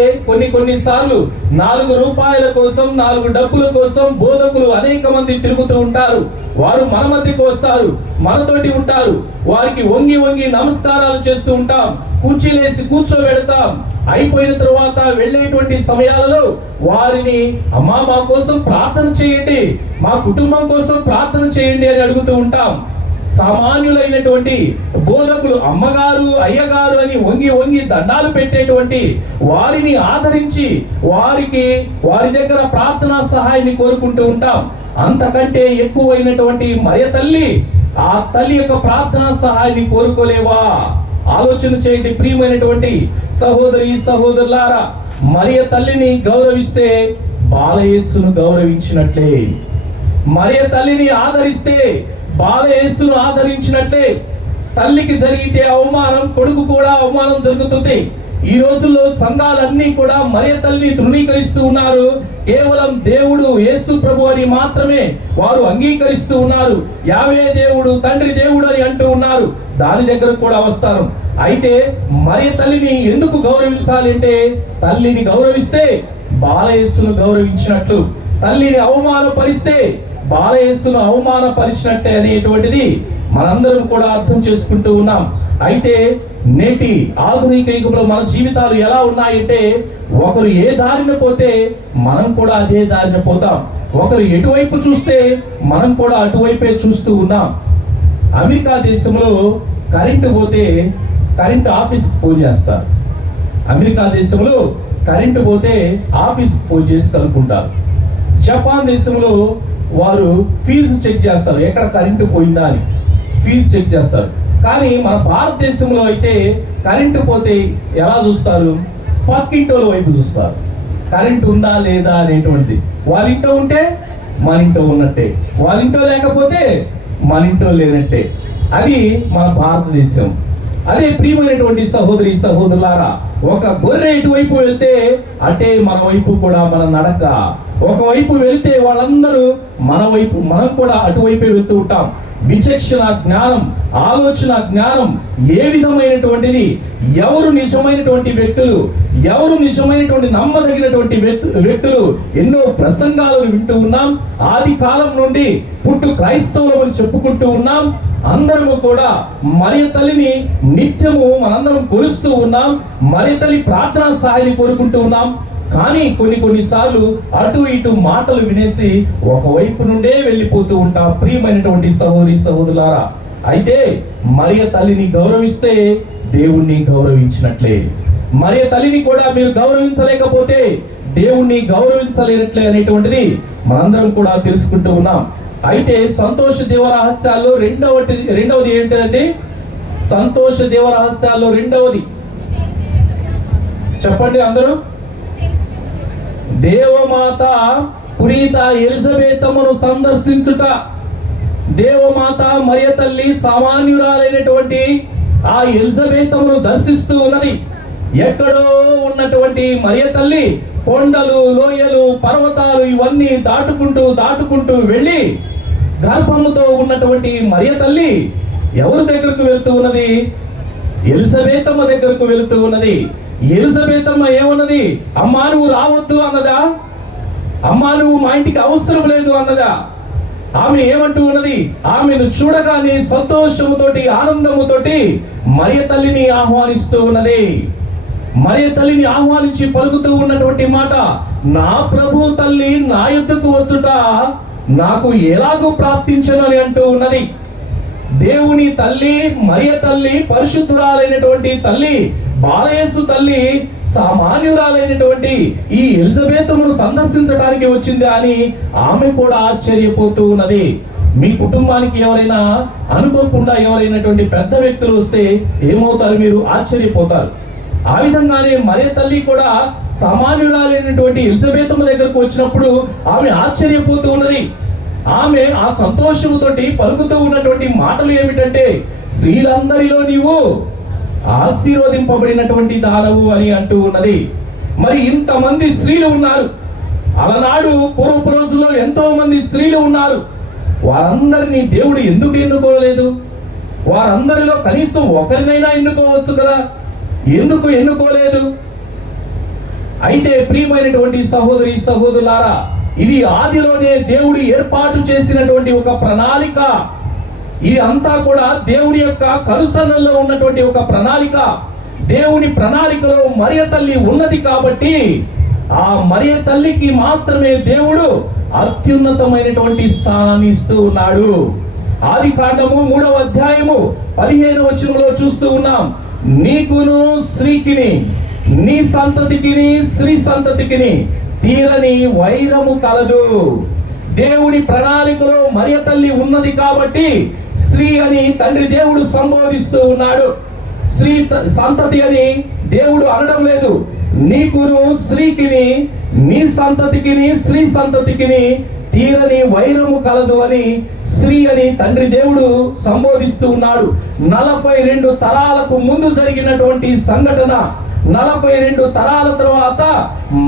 కొన్ని సార్లు 4 రూపాయల కోసం, 4 డబ్బుల కోసం బోధకులు అనేక మంది తిరుగుతూ ఉంటారు. వారు మన మధ్యకు వస్తారు, మనతోటి ఉంటారు. వారికి వంగి నమస్కారాలు చేస్తూ ఉంటాం, కుర్చీలేసి కూర్చోబెడతాం. అయిపోయిన తర్వాత వెళ్ళేటువంటి సమయాలలో వారిని, అమ్మా మా కోసం ప్రార్థన చేయండి, మా కుటుంబం కోసం ప్రార్థన చేయండి అని అడుగుతూ ఉంటాం. సామాన్యులైనటువంటి బోధకులు అమ్మగారు అయ్యగారు అని వంగి వంగి దండాలు పెట్టేటువంటి వారిని ఆదరించి వారి దగ్గర ప్రార్థనా సహాయాన్ని కోరుకుంటూ ఉంటాం. అంతకంటే ఎక్కువైనటువంటి మరియ తల్లి, ఆ తల్లి యొక్క ప్రార్థనా సహాయాన్ని కోరుకోలేవా? ఆలోచన చేయండి ప్రియమైనటువంటి సహోదరి సహోదరులారా. మరియ తల్లిని గౌరవిస్తే బాలయేసును గౌరవించినట్లే. మరియ తల్లిని ఆదరిస్తే బాలయేసును ఆదరించినట్లే. తల్లికి జరిగితే అవమానం, కొడుకు కూడా అవమానం జరుగుతుంది. ఈ రోజుల్లో సంఘాలన్నీ కూడా మరియ తల్లిని తృణీకరిస్తూ ఉన్నారు. కేవలం దేవుడు యేసు ప్రభు అని మాత్రమే వారు అంగీకరిస్తూ ఉన్నారు. యావే దేవుడు, తండ్రి దేవుడు అని అంటూ ఉన్నారు. దాని దగ్గర కూడా వస్తారు. అయితే మరియ తల్లిని ఎందుకు గౌరవించాలి అంటే, తల్లిని గౌరవిస్తే బాలయేసును గౌరవించినట్లు, తల్లిని అవమానపరిస్తే బాలయేసును అవమానపరిచినట్టే అనేటువంటిది మనందరం కూడా అర్థం చేసుకుంటూ ఉన్నాం. అయితే నేటి ఆధునిక యుగంలో మన జీవితాలు ఎలా ఉన్నాయంటే, ఒకరు ఏ దారిన పోతే మనం కూడా అదే దారిన పోతాం. ఒకరు ఎటువైపు చూస్తే మనం కూడా అటువైపే చూస్తూ ఉన్నాం. అమెరికా దేశంలో కరెంటు పోతే కరెంటు ఆఫీస్కి ఫోన్ చేస్తారు. అమెరికా దేశంలో కరెంటు పోతే ఆఫీస్కి ఫోన్ చేసి కనుక్కుంటారు. జపాన్ దేశంలో వారు ఫీజు చెక్ చేస్తారు, ఎక్కడ కరెంటు పోయిందా అని ఫీజు చెక్ చేస్తారు. కానీ మన భారతదేశంలో అయితే కరెంటు పోతే ఎలా చూస్తారు? పక్కింటోల వైపు చూస్తారు, కరెంటు ఉందా లేదా అనేటువంటిది. వాళ్ళ ఇంట్లో ఉంటే మన ఇంట్లో ఉన్నట్టే, వాళ్ళ ఇంట్లో లేకపోతే మన ఇంట్లో లేనట్టే. అది మన భారతదేశం. అదే ప్రియమైనటువంటి సహోదరి సహోదరులారా, ఒక గొర్రె ఇటువైపు వెళ్తే అంటే మన వైపు కూడా మన నడక, ఒకవైపు వెళ్తే వాళ్ళందరూ మన వైపు, మనం కూడా అటువైపే వెళ్తూ ఉంటాం. విచక్షణ జ్ఞానం, ఆలోచన జ్ఞానం ఏ విధమైనటువంటిది, ఎవరు నిజమైనటువంటి వ్యక్తులు, ఎవరు నిజమైనటువంటి నమ్మదగినటువంటి వ్యక్తులు, ఎన్నో ప్రసంగాలను వింటూ ఉన్నాం. ఆది కాలం నుండి పుట్టు క్రైస్తవులు అని చెప్పుకుంటూ ఉన్నాం. అందరము కూడా మరియ తల్లిని నిత్యము మనందరం కొలుస్తూ ఉన్నాం. మరియ తల్లి ప్రార్థనా సహాయాన్ని కోరుకుంటూ ఉన్నాం. కానీ కొన్నిసార్లు అటు ఇటు మాటలు వినేసి ఒకవైపు నుండే వెళ్ళిపోతూ ఉంటాం ప్రియమైనటువంటి సహోదరి సహోదరులారా. అయితే మరియ తల్లిని గౌరవిస్తే దేవుణ్ణి గౌరవించినట్లే. మరియ తల్లిని కూడా మీరు గౌరవించలేకపోతే దేవుణ్ణి గౌరవించలేనట్లే అనేటువంటిది మనందరం కూడా తెలుసుకుంటూ ఉన్నాం. అయితే సంతోష దేవ రహస్యాల్లో రెండవది ఏంటంటే, సంతోష దేవ రహస్యాల్లో రెండవది చెప్పండి అందరూ. దేవమాత పునీత ఎలిజబెతమ్మను సందర్శించుట. దేవమాత మరియ తల్లి సామాన్యురాలైనటువంటి ఆ ఎలిజబెతమ్మను దర్శిస్తూ ఉన్నది. ఎక్కడో ఉన్నటువంటి మరియ తల్లి కొండలు, లోయలు, పర్వతాలు ఇవన్నీ దాటుకుంటూ వెళ్ళి గర్భముతో ఉన్నటువంటి మరియ తల్లి ఎవరి దగ్గరకు వెళ్తూ ఉన్నది? ఎలిజబెతమ్మ దగ్గరకు వెళుతూ ఉన్నది. ఎలిజబెతమ్మ ఏమన్నది? అమ్మా నువ్వు రావద్దు అన్నదా? అమ్మా నువ్వు మా ఇంటికి అవసరం లేదు అన్నదా? ఆమె ఏమంటూ ఉన్నది? ఆమెను చూడగానే సంతోషముతోటి, ఆనందముతోటి మరియ తల్లిని ఆహ్వానిస్తూ ఉన్నది. మరియ తల్లిని ఆహ్వానించి పలుకుతూ ఉన్నటువంటి మాట, నా ప్రభు తల్లి నా యొద్దకు వచ్చుట నాకు ఎలాగూ ప్రాప్తించను అని అంటూ ఉన్నది. దేవుని తల్లి మరియ తల్లి, పరిశుద్ధురాలైనటువంటి తల్లి, బాలయేసు తల్లి సామాన్యురాలైనటువంటి ఈ ఎలిజబెతమును సందర్శించడానికి వచ్చింది అని ఆమె కూడా ఆశ్చర్యపోతూ ఉన్నది. మీ కుటుంబానికి ఎవరైనా అనుకోకుండా ఎవరైనటువంటి పెద్ద వ్యక్తులు వస్తే ఏమవుతారు? మీరు ఆశ్చర్యపోతారు. ఆ విధంగానే మరియ తల్లి కూడా సామాన్యురాలైనటువంటి ఎలిజబెతమ్మ దగ్గరకు వచ్చినప్పుడు ఆమె ఆశ్చర్యపోతూ ఉన్నది. ఆమె ఆ సంతోషముతోటి పలుకుతూ ఉన్నటువంటి మాటలు ఏమిటంటే, స్త్రీలందరిలో నీవు ఆశీర్వదింపబడినటువంటి దానవు అని అంటూ ఉన్నది. మరి ఇంతమంది స్త్రీలు ఉన్నారు. అలనాడు పూర్వపు రోజుల్లో ఎంతో మంది స్త్రీలు ఉన్నారు. వారందరినీ దేవుడు ఎందుకు ఎన్నుకోలేదు? వారందరిలో కనీసం ఒకరినైనా ఎన్నుకోవచ్చు కదా, ఎందుకు ఎన్నుకోలేదు? అయితే ప్రియమైనటువంటి సహోదరి సహోదరులారా, ఇది ఆదిలోనే దేవుడు ఏర్పాటు చేసినటువంటి ఒక ప్రణాళిక. ఇది అంతా కూడా దేవుడి యొక్క కలుసనల్లో ఉన్నటువంటి ఒక ప్రణాళిక. దేవుని ప్రణాళికలో మరియ తల్లి ఉన్నది కాబట్టి ఆ మరియ తల్లికి మాత్రమే దేవుడు అత్యున్నతమైనటువంటి స్థానాన్ని ఇస్తూ ఉన్నాడు. ఆది కాండము 3వ అధ్యాయము 15వ వచనంలో చూస్తూ ఉన్నాం. నీకును స్త్రీకిని, నీ సంతతికిని స్త్రీ సంతతికిని తీరని వైరము కలదు. దేవుని ప్రణాళికలో మరియ తల్లి ఉన్నది కాబట్టి స్త్రీ అని తండ్రి దేవుడు సంబోధిస్తూ ఉన్నాడు. స్త్రీ సంతతి అని దేవుడు అనడం లేదు. నీకును స్త్రీకిని, నీ సంతతికిని స్త్రీ సంతతికిని తీరని వైరము కలదు అని స్త్రీ అని తండ్రి దేవుడు సంబోధిస్తూ ఉన్నాడు. 42 తరాలకు ముందు జరిగినటువంటి సంఘటన. 42 తరాల తర్వాత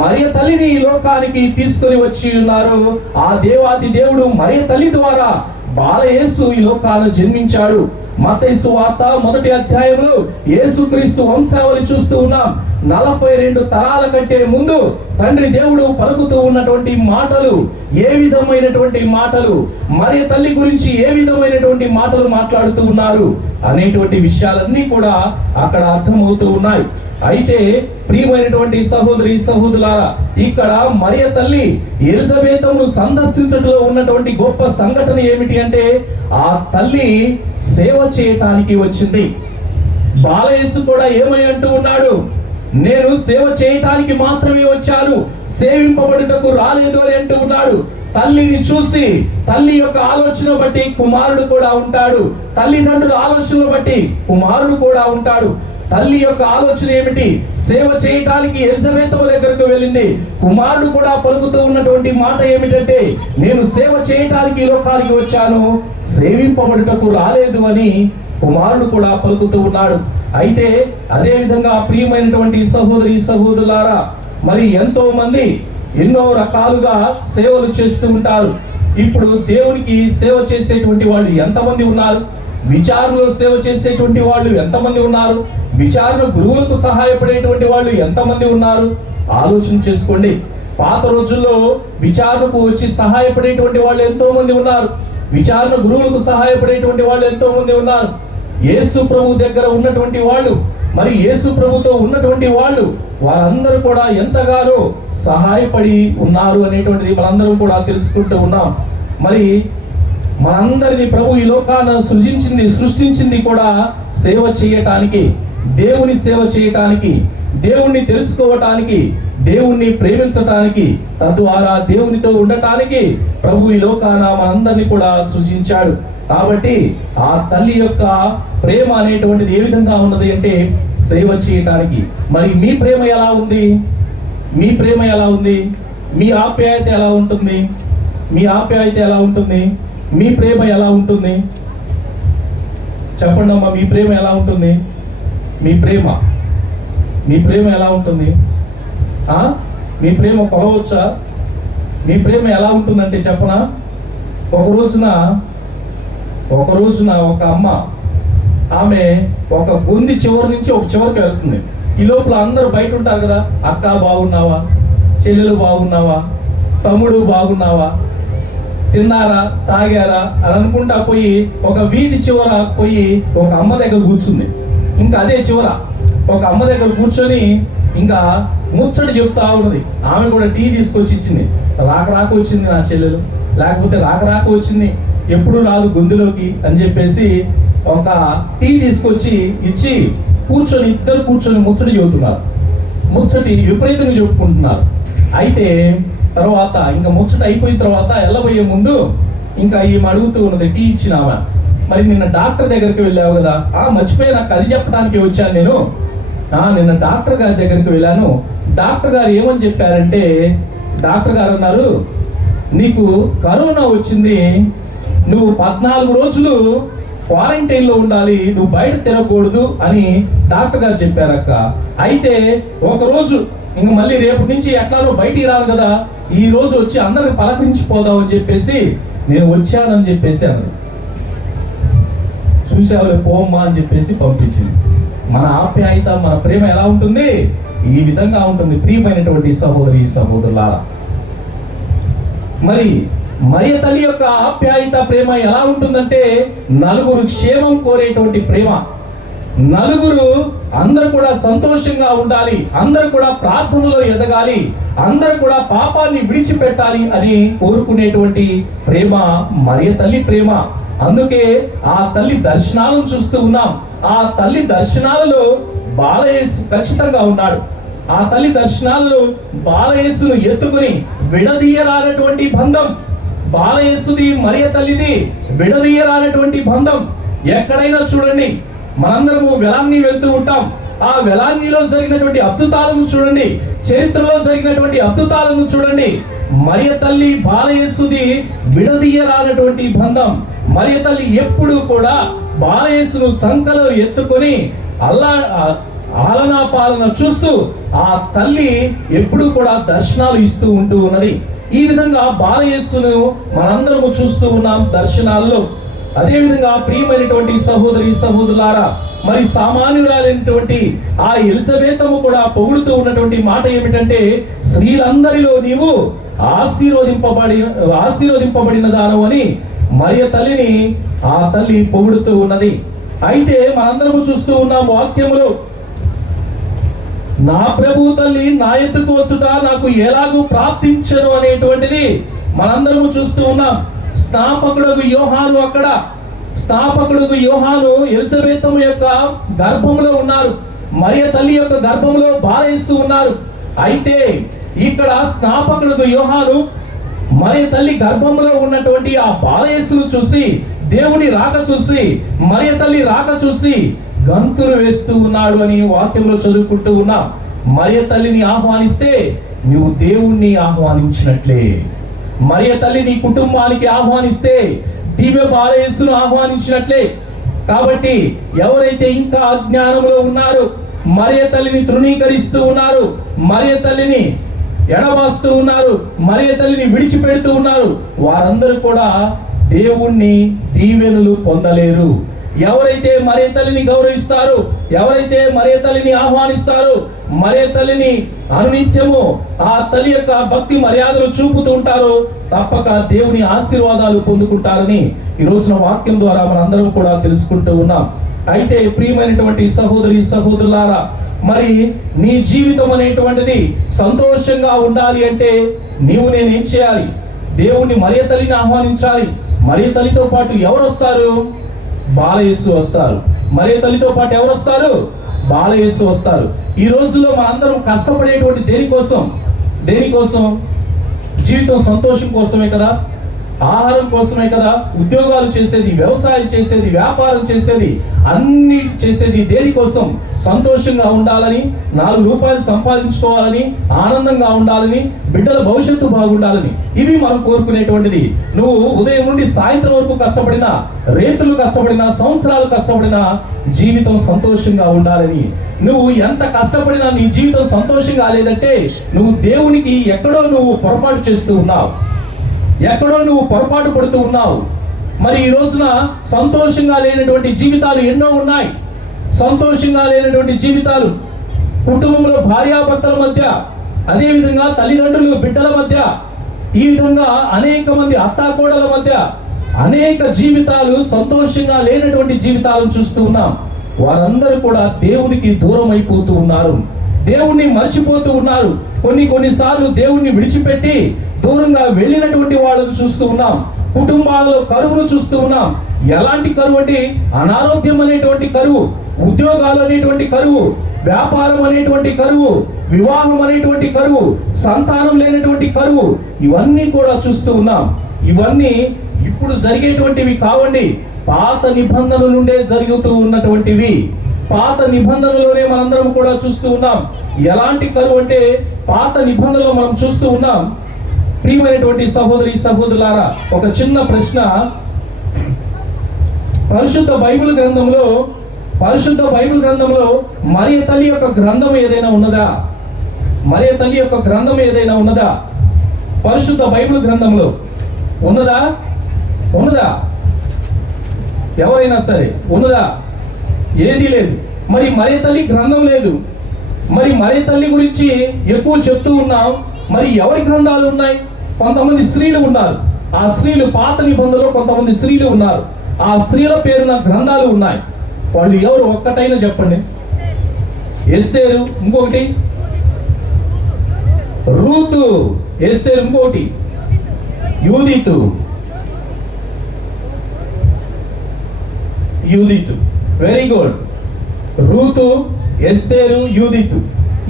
మరియ తల్లిని ఈ లోకానికి తీసుకొని వచ్చి ఉన్నారు. ఆ దేవాది దేవుడు మరియ తల్లి ద్వారా బాలయేసు ఈ లోకాలు జన్మించాడు. మత్తయి సువార్త 1వ అధ్యాయంలో యేసుక్రీస్తు వంశావళి చూస్తూ ఉన్నాం. 42 తరాల కంటే ముందు తండ్రి దేవుడు పలుకుతూ ఉన్నటువంటి మాటలు, ఏ విధమైనటువంటి మాటలు, మరియ తల్లి గురించి ఏ విధమైనటువంటి మాటలు మాట్లాడుతూ ఉన్నారు అనేటువంటి విషయాలన్నీ కూడా అక్కడ అర్థమవుతూ ఉన్నాయి. అయితే ప్రియమైనటువంటి సహోదరి సహోదరులారా, ఇక్కడ మరియ తల్లి ఎలిజబెతును సందర్శించడంలో ఉన్నటువంటి గొప్ప సంఘటన ఏమిటి అంటే, ఆ తల్లి సేవ చేయటానికి వచ్చింది. బాలయేసు కూడా ఏమని అంటూ ఉన్నాడు, నేను సేవ చేయటానికి మాత్రమే వచ్చాను, సేవింపబడుటకు రాలేదు అని అంటూ ఉన్నాడు. తల్లిని చూసి, తల్లి యొక్క ఆలోచన బట్టి కుమారుడు కూడా ఉంటాడు. తల్లిదండ్రుల ఆలోచనలు బట్టి కుమారుడు కూడా ఉంటాడు. తల్లి యొక్క ఆలోచన ఏమిటి? సేవ చేయటానికి ఎలిజబెతు దగ్గరకు వెళ్ళింది. కుమారుడు కూడా పలుకుతూ ఉన్నటువంటి మాట ఏమిటంటే, నేను సేవ చేయటానికి ఈ లోకానికి వచ్చాను, సేవింపబడుటకు రాలేదు అని కుమారుడు కూడా పలుకుతూ ఉన్నాడు. అయితే అదే విధంగా ప్రియమైనటువంటి సహోదరి సహోదరులారా, మరి ఎంతో మంది ఎన్నో రకాలుగా సేవలు చేస్తూ ఉంటారు. ఇప్పుడు దేవునికి సేవ చేసేటువంటి వాళ్ళు ఎంతమంది ఉన్నారు? విచారణలో సేవ చేసేటువంటి వాళ్ళు ఎంతమంది ఉన్నారు? విచారణ గురువులకు సహాయపడేటువంటి వాళ్ళు ఎంతమంది ఉన్నారు? ఆలోచన చేసుకోండి. పాత రోజుల్లో విచారణకు వచ్చి సహాయపడేటువంటి వాళ్ళు ఎంతో మంది ఉన్నారు. విచారణ గురువులకు సహాయపడేటువంటి వాళ్ళు ఎంతో మంది ఉన్నారు. యేసు ప్రభు దగ్గర ఉన్నటువంటి వాళ్ళు, మరి యేసు ప్రభుతో ఉన్నటువంటి వాళ్ళు, వారందరూ కూడా ఎంతగానో సహాయపడి ఉన్నారు అనేటువంటిది మనందరం కూడా తెలుసుకుంటూ ఉన్నాం. మరి మనందరినీ ప్రభు ఈ లోకాన్ని సృష్టించింది కూడా సేవ చేయటానికి, దేవుని సేవ చేయటానికి, దేవుణ్ణి తెలుసుకోవటానికి, దేవుణ్ణి ప్రేమించటానికి, తద్వారా దేవునితో ఉండటానికి ప్రభు ఈ లోకాన మనందరినీ కూడా సృజించాడు. కాబట్టి ఆ తల్లి యొక్క ప్రేమ అనేటువంటిది ఏ విధంగా ఉన్నది అంటే సేవ చేయటానికి. మరి మీ ప్రేమ ఎలా ఉంది? మీ ప్రేమ ఎలా ఉంది? మీ ఆప్యాయత ఎలా ఉంటుంది? మీ ఆప్యాయత ఎలా ఉంటుంది? మీ ప్రేమ ఎలా ఉంటుంది? చెప్పండి అమ్మా, మీ ప్రేమ ఎలా ఉంటుంది? మీ ప్రేమ ఎలా ఉంటుంది? మీ ప్రేమ కొలవచ్చా? మీ ప్రేమ ఎలా ఉంటుందంటే చెప్పనా, ఒక రోజున ఒక అమ్మ, ఆమె ఒక గొంది చివరి నుంచి ఒక చివరికి వెళ్తుంది. ఈ లోపల అందరూ బయట ఉంటారు కదా, అక్క బాగున్నావా, చెల్లెలు బాగున్నావా, తమ్ముడు బాగున్నావా, తిన్నారా, తాగారా అని అనుకుంటా పోయి ఒక వీధి చివర పోయి ఒక అమ్మ దగ్గర కూర్చుంది. ఇంకా అదే చివర ఒక అమ్మ దగ్గర కూర్చొని ఇంకా ముచ్చట చెప్తా ఉన్నది. ఆమె కూడా టీ తీసుకొచ్చి ఇచ్చింది. రాక వచ్చింది నా చెల్లెలు, లేకపోతే రాక వచ్చింది, ఎప్పుడు రాదు గొంతులోకి అని చెప్పేసి ఒక టీ తీసుకొచ్చి ఇచ్చి ఇద్దరు కూర్చొని ముచ్చట చెబుతున్నారు. ముచ్చటి విపరీతంగా చెప్పుకుంటున్నారు. అయితే తర్వాత ఇంకా ముచ్చట అయిపోయిన తర్వాత వెళ్ళబోయే ముందు ఇంకా ఈమె అడుగుతూ ఉన్నది, టీ ఇచ్చిన ఆమె, మరి నిన్న డాక్టర్ దగ్గరికి వెళ్ళావు కదా? మర్చిపోయి, నాకు అది చెప్పడానికి వచ్చాను నేను. నిన్న డాక్టర్ గారి దగ్గరికి వెళ్ళాను. డాక్టర్ గారు ఏమని చెప్పారంటే, డాక్టర్ గారు అన్నారు, నీకు కరోనా వచ్చింది, నువ్వు 14 రోజులు క్వారంటైన్లో ఉండాలి, నువ్వు బయట తిరగకూడదు అని డాక్టర్ గారు చెప్పారక్క. అయితే ఒకరోజు ఇంక మళ్ళీ రేపు నుంచి ఎట్లానో బయటికి రాదు కదా, ఈ రోజు వచ్చి అందరికి పలకరించిపోదాం అని చెప్పేసి నేను వచ్చానని చెప్పేసి అన్నారు. చూసేవాళ్ళు పోమ్మా అని చెప్పేసి పంపించింది. మన ఆప్యాయత, మన ప్రేమ ఎలా ఉంటుంది? ఈ విధంగా ఉంటుంది ప్రియమైనటువంటి సహోదరి సహోదరులారా. మరి మరియ తల్లి యొక్క ఆప్యాయత ప్రేమ ఎలా ఉంటుందంటే, నలుగురు క్షేమం కోరేటువంటి ప్రేమ. నలుగురు అందరూ కూడా సంతోషంగా ఉండాలి, అందరూ కూడా ప్రార్థనలో ఎదగాలి, అందరూ కూడా పాపాన్ని విడిచిపెట్టాలి అని కోరుకునేటువంటి ప్రేమ మరియ తల్లి ప్రేమ. అందుకే ఆ తల్లి దర్శనాలను చూస్తూ ఉన్నాం. ఆ తల్లి దర్శనాలలో బాలయేసు ఖచ్చితంగా ఉన్నాడు. ఆ తల్లి దర్శనాలలో బాలయేసును ఎత్తుకుని విడదీయరానటువంటి బంధం, బాలయేసుది మరియ తల్లిది విడదీయరానటువంటి బంధం. ఎక్కడైనా చూడండి, మనందరము వెలాంగి వెళ్తూ ఉంటాం. ఆ వెలాంగిలో జరిగినటువంటి అద్భుతాలను చూడండి, చరిత్రలో జరిగినటువంటి అద్భుతాలను చూడండి. మరియ తల్లి బాలయేసుది విడదీయరానటువంటి బంధం. మరియ తల్లి ఎప్పుడు కూడా బాలయేసును చంకలో ఎత్తుకొని ఆలనా పాలన చూస్తూ ఆ తల్లి ఎప్పుడు కూడా దర్శనాలు ఇస్తూ ఉంటూ ఉన్నది. ఈ విధంగా బాలయేసును మనందరము చూస్తూ ఉన్నాం దర్శనాల్లో. అదేవిధంగా ప్రియమైనటువంటి సహోదరి సహోదరులారా, మరి సామాన్యురాలైనటువంటి ఆ ఎలిజబెతము కూడా పొగుడుతూ ఉన్నటువంటి మాట ఏమిటంటే, స్త్రీలందరిలో నీవు ఆశీర్వదింపబడిన దానవు అని మరియ తల్లిని ఆ తల్లి పొగుడుతూ ఉన్నది. అయితే మనందరము చూస్తూ ఉన్నాం వాక్యములో, నా ప్రభు తల్లి నా ఎత్తుకు వచ్చుట నాకు ఎలాగూ ప్రాప్తించను అనేటువంటిది మనందరము చూస్తూ ఉన్నాం. స్నాపకుడు యోహాను ఎలిజబెతము యొక్క గర్భములో ఉన్నారు. మరియ తల్లి యొక్క గర్భములో బాలయేసు ఉన్నారు. అయితే ఇక్కడ స్నాపకుడు యోహాను మరియ తల్లి గర్భంలో ఉన్నటువంటి ఆ బాలయేసును చూసి, దేవుని రాక చూసి, మరియ తల్లి రాక చూసి గంతులు వేస్తూ ఉన్నాడు అని వాక్యంలో చదువుకుంటూ ఉన్నాం. మరియ తల్లిని ఆహ్వానిస్తే నువ్వు దేవుణ్ణి ఆహ్వానించినట్లే. మరియ తల్లి నీ కుటుంబానికి ఆహ్వానిస్తే దివ్య బాలయేసును ఆహ్వానించినట్లే. కాబట్టి ఎవరైతే ఇంకా అజ్ఞానంలో ఉన్నారు, మరియ తల్లిని తృణీకరిస్తూ ఉన్నారు, మరియ తల్లిని ఎడబాస్తూ ఉన్నారు, మరియ తల్లిని విడిచిపెడుతూ ఉన్నారు, వారందరూ కూడా దేవుణ్ణి దీవెనలు పొందలేరు. ఎవరైతే మరియ తల్లిని గౌరవిస్తారో, ఎవరైతే మరియ తల్లిని ఆహ్వానిస్తారో, మరియ తల్లిని అనునిత్యము ఆ తల్లి యొక్క భక్తి మర్యాదలు చూపుతూ ఉంటారో తప్పక దేవుని ఆశీర్వాదాలు పొందుకుంటారని ఈ రోజున వాక్యం ద్వారా మనందరం కూడా తెలుసుకుంటూ ఉన్నాం. అయితే ప్రియమైనటువంటి సహోదరి సహోదరులారా, మరి నీ జీవితం అనేటువంటిది సంతోషంగా ఉండాలి అంటే నేనేం చేయాలి? దేవుణ్ణి మరియ తల్లిని ఆహ్వానించాలి. మరియ తల్లితో పాటు ఎవరు వస్తారు? బాలయేసు వస్తారు. మరియ తల్లితో పాటు ఎవరు వస్తారు? బాలయేసు వస్తారు. ఈ రోజుల్లో మనందరం కష్టపడేటువంటి దేనికోసం? జీవితం సంతోషం కోసమే కదా, ఆహారం కోసమే కదా, ఉద్యోగాలు చేసేది, వ్యవసాయం చేసేది, వ్యాపారం చేసేది, అన్ని చేసేది దేనికోసం? సంతోషంగా ఉండాలని, 4 రూపాయలు సంపాదించుకోవాలని, ఆనందంగా ఉండాలని, బిడ్డల భవిష్యత్తు బాగుండాలని. ఇవి మనం కోరుకునేటువంటిది. నువ్వు ఉదయం నుండి సాయంత్రం వరకు కష్టపడినా, రేతులు కష్టపడినా, సంవత్సరాలు కష్టపడినా జీవితం సంతోషంగా ఉండాలని. నువ్వు ఎంత కష్టపడినా నీ జీవితం సంతోషంగా లేదంటే నువ్వు దేవునికి ఎక్కడో నువ్వు పొరపాటు చేస్తూ ఉన్నావు, ఎక్కడో నువ్వు పొరపాటు పడుతూ ఉన్నావు. మరి ఈ రోజున సంతోషంగా లేనటువంటి జీవితాలు ఎన్నో ఉన్నాయి. సంతోషంగా లేనటువంటి జీవితాలు కుటుంబంలో భార్యాభర్తల మధ్య, అదేవిధంగా తల్లిదండ్రులు బిడ్డల మధ్య, ఈ విధంగా అనేక మంది అత్తాకోడల మధ్య అనేక జీవితాలు సంతోషంగా లేనటువంటి జీవితాలను చూస్తూ ఉన్నాం. వారందరూ కూడా దేవునికి దూరం అయిపోతూ ఉన్నారు, దేవుణ్ణి మర్చిపోతూ ఉన్నారు. కొన్నిసార్లు దేవుణ్ణి విడిచిపెట్టి దూరంగా వెళ్ళినటువంటి వాళ్ళను చూస్తూ ఉన్నాం. కుటుంబాలలో కరువును చూస్తూ ఉన్నాం. ఎలాంటి కరువు అంటే అనారోగ్యం అనేటువంటి కరువు, ఉద్యోగాలు అనేటువంటి కరువు, వ్యాపారం అనేటువంటి కరువు, వివాహం అనేటువంటి కరువు, సంతానం లేనటువంటి కరువు, ఇవన్నీ కూడా చూస్తూ ఉన్నాం. ఇవన్నీ ఇప్పుడు జరిగేటువంటివి కావండి, పాత నిబంధనల నుండే జరుగుతూ ఉన్నటువంటివి. పాత నిబంధనలోనే మనందరం కూడా చూస్తూ ఉన్నాం. ఎలాంటి కరువు అంటే పాత నిబంధనలో మనం చూస్తూ ఉన్నాం. ప్రియమైనటువంటి సహోదరి సహోదరులారా, ఒక చిన్న ప్రశ్న. పరిశుద్ధ బైబిల్ గ్రంథంలో మరియ తల్లి యొక్క గ్రంథం ఏదైనా ఉన్నదా? మరియ తల్లి యొక్క గ్రంథం ఏదైనా ఉన్నదా? పరిశుద్ధ బైబిల్ గ్రంథంలో ఉన్నదా? ఎవరైనా సరే ఉన్నదా? ఏదీ లేదు. మరి మరియ తల్లి గ్రంథం లేదు. మరి మరియ తల్లి గురించి ఎక్కువ చెప్తూ ఉన్నాం. మరి ఎవరి గ్రంథాలు ఉన్నాయి? కొంతమంది స్త్రీలు ఉన్నారు. ఆ స్త్రీలు పాత నిబంధనలో కొంతమంది స్త్రీలు ఉన్నారు. ఆ స్త్రీల పేరున గ్రంథాలు ఉన్నాయి. వాళ్ళు ఎవరు? ఒక్కటైనా చెప్పండి. ఎస్తేరు, ఇంకొకటి రూతు, ఎస్తేరు, ఇంకొకటి యూదితు. యూదితు. Very good. రూతు, ఎస్తేరు, యూదితు,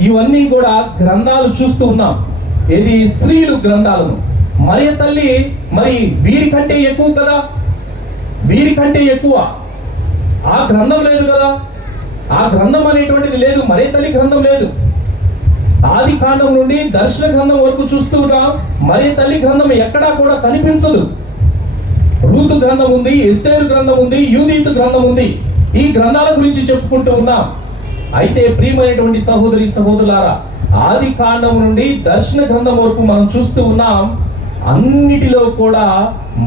ఇవన్నీ కూడా గ్రంథాలు చూస్తూ ఉన్నాం. ఇది స్త్రీలు గ్రంథాలను. మరియ తల్లి మరి వీరికంటే ఎక్కువ కదా, వీరికంటే ఎక్కువ. ఆ గ్రంథం లేదు కదా, ఆ గ్రంథం అనేటువంటిది లేదు, మరియ తల్లి గ్రంథం లేదు. ఆది కాండం నుండి దర్శన గ్రంథం వరకు చూస్తూ ఉన్నాం, మరియ తల్లి గ్రంథం ఎక్కడా కూడా కనిపించదు. రూతు గ్రంథం ఉంది, ఎస్తేరు గ్రంథం ఉంది, యూదీతు గ్రంథం ఉంది. ఈ గ్రంథాల గురించి చెప్పుకుంటూ ఉన్నాం. అయితే ప్రియమైనటువంటి సహోదరి సహోదరులారా, ఆది కాండం నుండి దర్శన గ్రంథం వరకు మనం చూస్తూ ఉన్నాం. అన్నిటిలో కూడా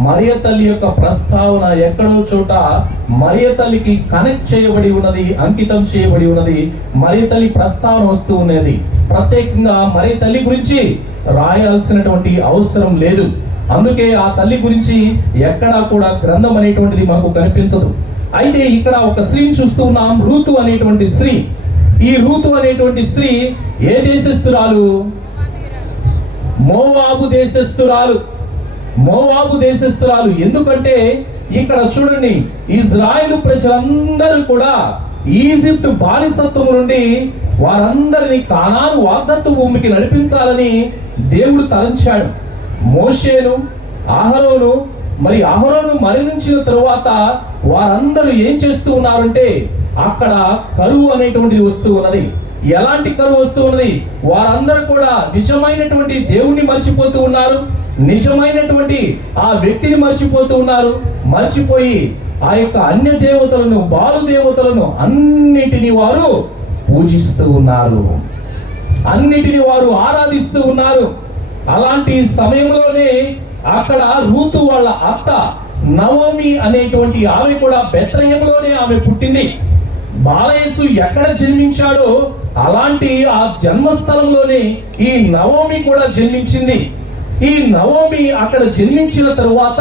మరియ తల్లి యొక్క ప్రస్తావన ఎక్కడో చోట మరియ తల్లికి కనెక్ట్ చేయబడి ఉన్నది, అంకితం చేయబడి ఉన్నది. మరియ తల్లి ప్రస్తావన వస్తూ ఉన్నది. ప్రత్యేకంగా మరియ తల్లి గురించి రాయాల్సినటువంటి అవసరం లేదు. అందుకే ఆ తల్లి గురించి ఎక్కడా కూడా గ్రంథం అనేటువంటిది మనకు కనిపించదు. అయితే ఇక్కడ ఒక స్త్రీని చూస్తూ ఉన్నాం, రూతు అనేటువంటి స్త్రీ. ఈ రూతు అనేటువంటి స్త్రీ ఏ దేశస్తురాలు? మోవాబు దేశస్తురాలు. మోవాబు దేశస్తురాలు. ఎందుకంటే ఇక్కడ చూడండి, ఇజ్రాయేలు ప్రజలందరూ కూడా ఈజిప్ట్ బానిసత్వం నుండి వారందరినీ కానాను వాగ్దత్తు భూమికి నడిపించాలని దేవుడు తలంచాడు. మోషేను, అహరోను, మరి అహరోను మరణించిన తరువాత వారందరూ ఏం చేస్తూ ఉన్నారంటే అక్కడ కరువు అనేటువంటిది వస్తూ ఉన్నది. ఎలాంటి కరువు వస్తూ ఉన్నది? వారందరూ కూడా నిజమైనటువంటి దేవుణ్ణి మర్చిపోతూ ఉన్నారు, నిజమైనటువంటి ఆ వ్యక్తిని మర్చిపోతూ ఉన్నారు. మర్చిపోయి ఆ యొక్క అన్య దేవతలను, బాలు దేవతలను అన్నిటిని వారు పూజిస్తూ ఉన్నారు, అన్నిటిని వారు ఆరాధిస్తూ ఉన్నారు. అలాంటి సమయంలోనే అక్కడ రూతు వాళ్ళ అత్త నవోమి అనేటువంటి ఆమె కూడా బెత్లెహేములోనే ఆమె పుట్టింది. బాలయేసు ఎక్కడ జన్మించాడో అలాంటి ఆ జన్మస్థలంలోనే ఈ నవోమి కూడా జన్మించింది. ఈ నవోమి అక్కడ జన్మించిన తరువాత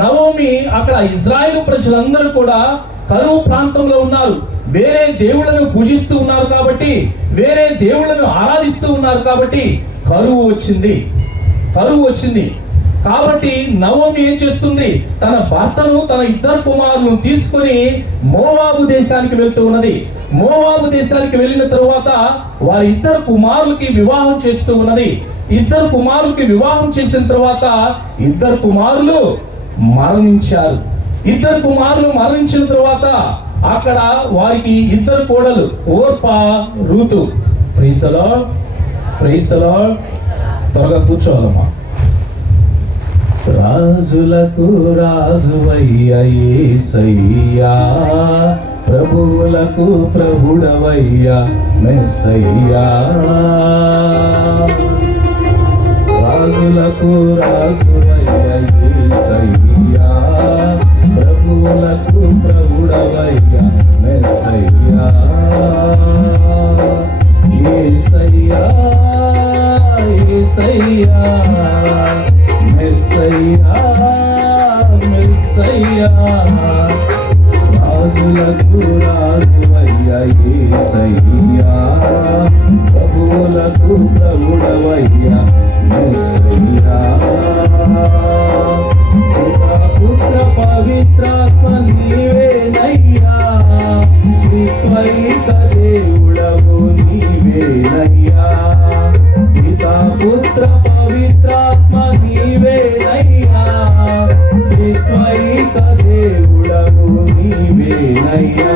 నవోమి అక్కడ ఇజ్రాయేలు ప్రజలందరూ కూడా కరువు ప్రాంతంలో ఉన్నారు. వేరే దేవుళ్ళను పూజిస్తూ ఉన్నారు కాబట్టి, వేరే దేవుళ్ళను ఆరాధిస్తూ ఉన్నారు కాబట్టి కరువు వచ్చింది, కరువు వచ్చింది. కాబట్టి నవోమి ఏం చేస్తుంది? తన భర్తను, తన ఇద్దరు కుమారులను తీసుకొని మోవాబు దేశానికి వెళ్తూ ఉన్నది. మోవాబు దేశానికి వెళ్ళిన తరువాత వారి ఇద్దరు కుమారులకి వివాహం చేస్తూ ఉన్నది. ఇద్దరు కుమారులకి వివాహం చేసిన తర్వాత ఇద్దరు కుమారులు మరణించారు. ఇద్దరు కుమారులు మరణించిన తర్వాత అక్కడ వారికి ఇద్దరు కోడలు, Orpah, Ruth. Praise the Lord, praise the Lord. త్వరగా కూర్చోవాలమ్మా. రాజులకు రాజువయ్యా యేసయ్యా, ప్రభువులకు ప్రభుడవయ్యా మెస్సయ్యా. రాజులకు రాజువయ్యా యేసయ్యా, ప్రభువులకు ప్రభుడవయ్యా మెస్సయ్యా. యేసయ్యా, యేసయ్యా, మెస్సయ్యా, మెస్సయ్యా. రాజులకు రాజువయ్యా యేసయ్యా, ప్రభువులకు ప్రభుడవయ్యా మెస్సయ్యా. పుత్ర పవిత్రాత్మ నీవేనయ్యా, త్రిత్వైక దేవుడవు నీవేనయ్యా. పితా పుత్ర పవిత్రాత్మ నీవేనయ్యా, త్రిత్వైక దేవుడవు నీవేనయ్యా.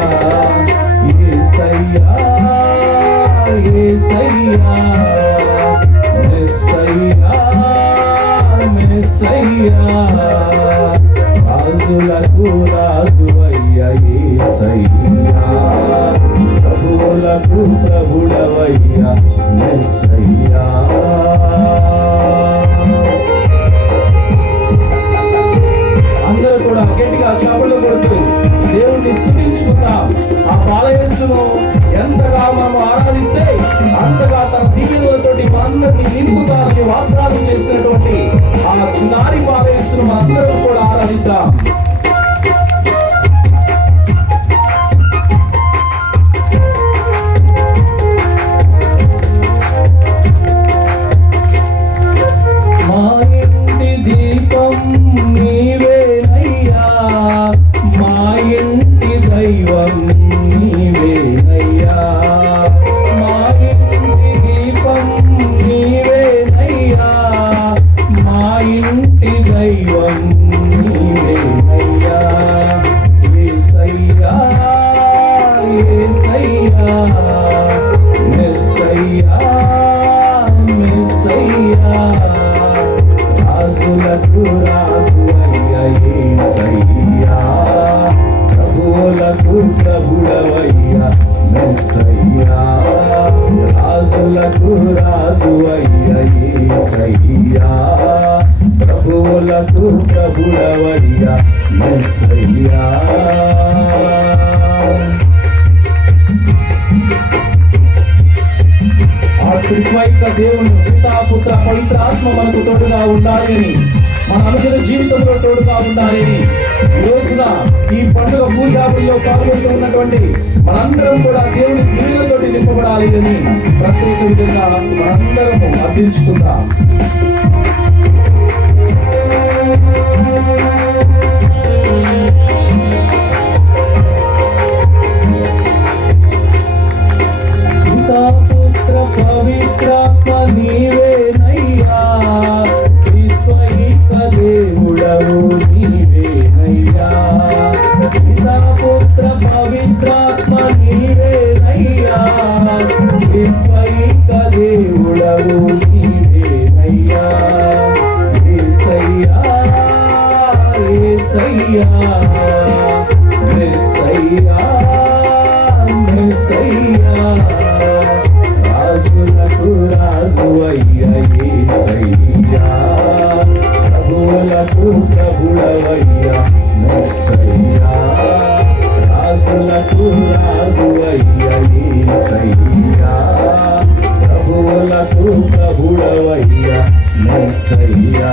యేసయ్యా, యేసయ్యా, మెస్సయ్యా, మెస్సయ్యా. రాజులకు రాజువయ్యా యేసయ్యా, ప్రభువులకు ప్రభుడవయ్యా మెస్సయ్యా. అందరూ కూడా గట్టిగా చప్పట్లు కొడుతూ దేవుణ్ణి స్తుతించుకుందాం. ఆ బాలయేసును ఎంతగా మనం ఆరాధిస్తే అంతగా తన దీవెనలతోటి మనందరినీ నింపుతారని వాగ్దానం చేసినటువంటి ఆ చిన్నారి బాలయేసును మనందరూ కూడా ఆరాధిద్దాం. మెస్సయ్యా మెస్సయ్యా రాజులకు రాజు అయ్యా యేసయ్యా ప్రభువులకు ప్రభుడవయ్యా మెస్సయ్యా రాజులకు రాజు అయ్యా యేసయ్యా ప్రభువులకు ప్రభుడవయ్యా మెస్సయ్యా ఆ త్రిత్వైక దేవుని పితా పుత్ర పవిత్ర ఆత్మ మనకు తోడుగా ఉండాలని మన అనుదిన జీవితంలో తోడుగా ఉండాలని ఈ రోజున ఈ పండుగ పూజాలో పాల్గొంటున్నటువంటి మనందరం కూడా దేవుని దీవెనలతో నింపబడాలి అని ప్రత్యేక విధంగా మనందరము అర్థించుకుందాం. పవిత్రాత్మ నీవేనయ్యా త్రిత్వైక దేవుడవు నీవేనయ్యా పితా పుత్ర పవిత్రాత్మ నీవేనయ్యా త్రిత్వైక దేవుడవు నీవేనయ్యా యేసయ్యా యేసయ్యా మెస్సయ్యా మెస్సయ్యా రాజులకు రాజు అయ్యా యేసయ్యా ప్రభువులకు ప్రభుడవయ్యా మెస్సయ్యా రాజులకు రాజు అయ్యా యేసయ్యా ప్రభువులకు ప్రభుడవయ్యా మెస్సయ్యా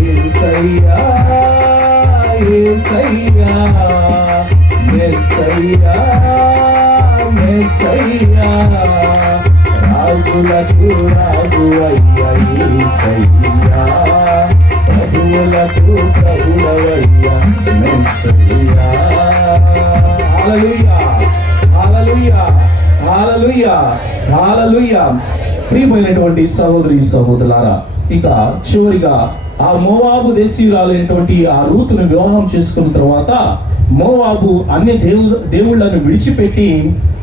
యేసయ్యా యేసయ్యా మెస్సయ్యా మెస్సయ్యా రాజులకు రాజు అయ్యా యేసయ్యా ప్రభువులకు ప్రభుడవయ్యా మెస్సయ్యా. హల్లెలూయా హల్లెలూయా హల్లెలూయా హల్లెలూయా. ప్రియమైనటువంటి సహోదరి సహోదరులారా, ఇక చివరిగా ఆ మోవాబు దేశీయురాలైనటువంటి ఆ రూతును వివాహం చేసుకున్న తర్వాత మోవాబు అన్ని దేవుళ్ళను విడిచిపెట్టి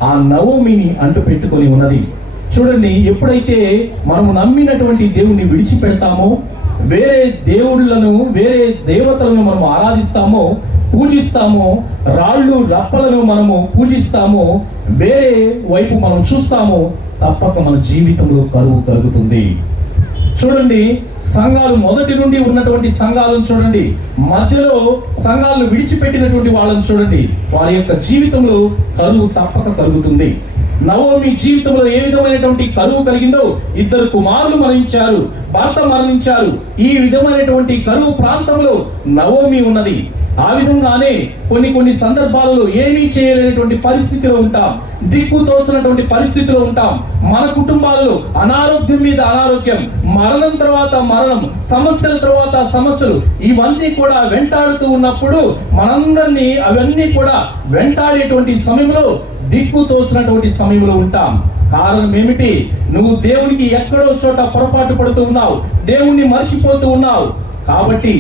ఆ నవోమిని అంటు పెట్టుకొని ఉన్నది. చూడండి, ఎప్పుడైతే మనము నమ్మినటువంటి దేవుణ్ణి విడిచిపెడతామో, వేరే దేవుళ్ళను వేరే దేవతలను మనం ఆరాధిస్తామో, పూజిస్తామో, రాళ్ళు రప్పలను మనము పూజిస్తామో, వేరే వైపు మనం చూస్తామో, తప్పక మన జీవితంలో కరువు కలుగుతుంది. చూడండి, సంఘాలు మొదటి నుండి ఉన్నటువంటి సంఘాలను చూడండి, మధ్యలో సంఘాలను విడిచిపెట్టినటువంటి వాళ్ళని చూడండి, వారి యొక్క జీవితంలో కరువు తప్పక కలుగుతుంది. నవోమి జీవితంలో ఏ విధమైనటువంటి కరువు కలిగిందో, 2 కుమారులు మరణించారు, భర్త మరణించారు. ఈ విధమైనటువంటి కరువు ప్రాంతంలో నవోమి ఉన్నది. ఆ విధంగానే కొన్ని సందర్భాలలో ఏమీ చేయలేనటువంటి పరిస్థితిలో ఉంటాం, దిక్కు తోచినటువంటి పరిస్థితిలో ఉంటాం. మన కుటుంబాల్లో అనారోగ్యం మీద అనారోగ్యం, మరణం తర్వాత మరణం, సమస్యల తర్వాత సమస్యలు, ఇవన్నీ కూడా వెంటాడుతూ ఉన్నప్పుడు మనందరినీ అవన్నీ కూడా వెంటాడేటువంటి సమయంలో, దిక్కు తోచినటువంటి సమయంలో ఉంటాం. కారణం ఏమిటి? నువ్వు దేవునికి ఎక్కడో చోట పొరపాటు పడుతూ ఉన్నావు, దేవుణ్ణి మర్చిపోతూ ఉన్నావు. కాబట్టి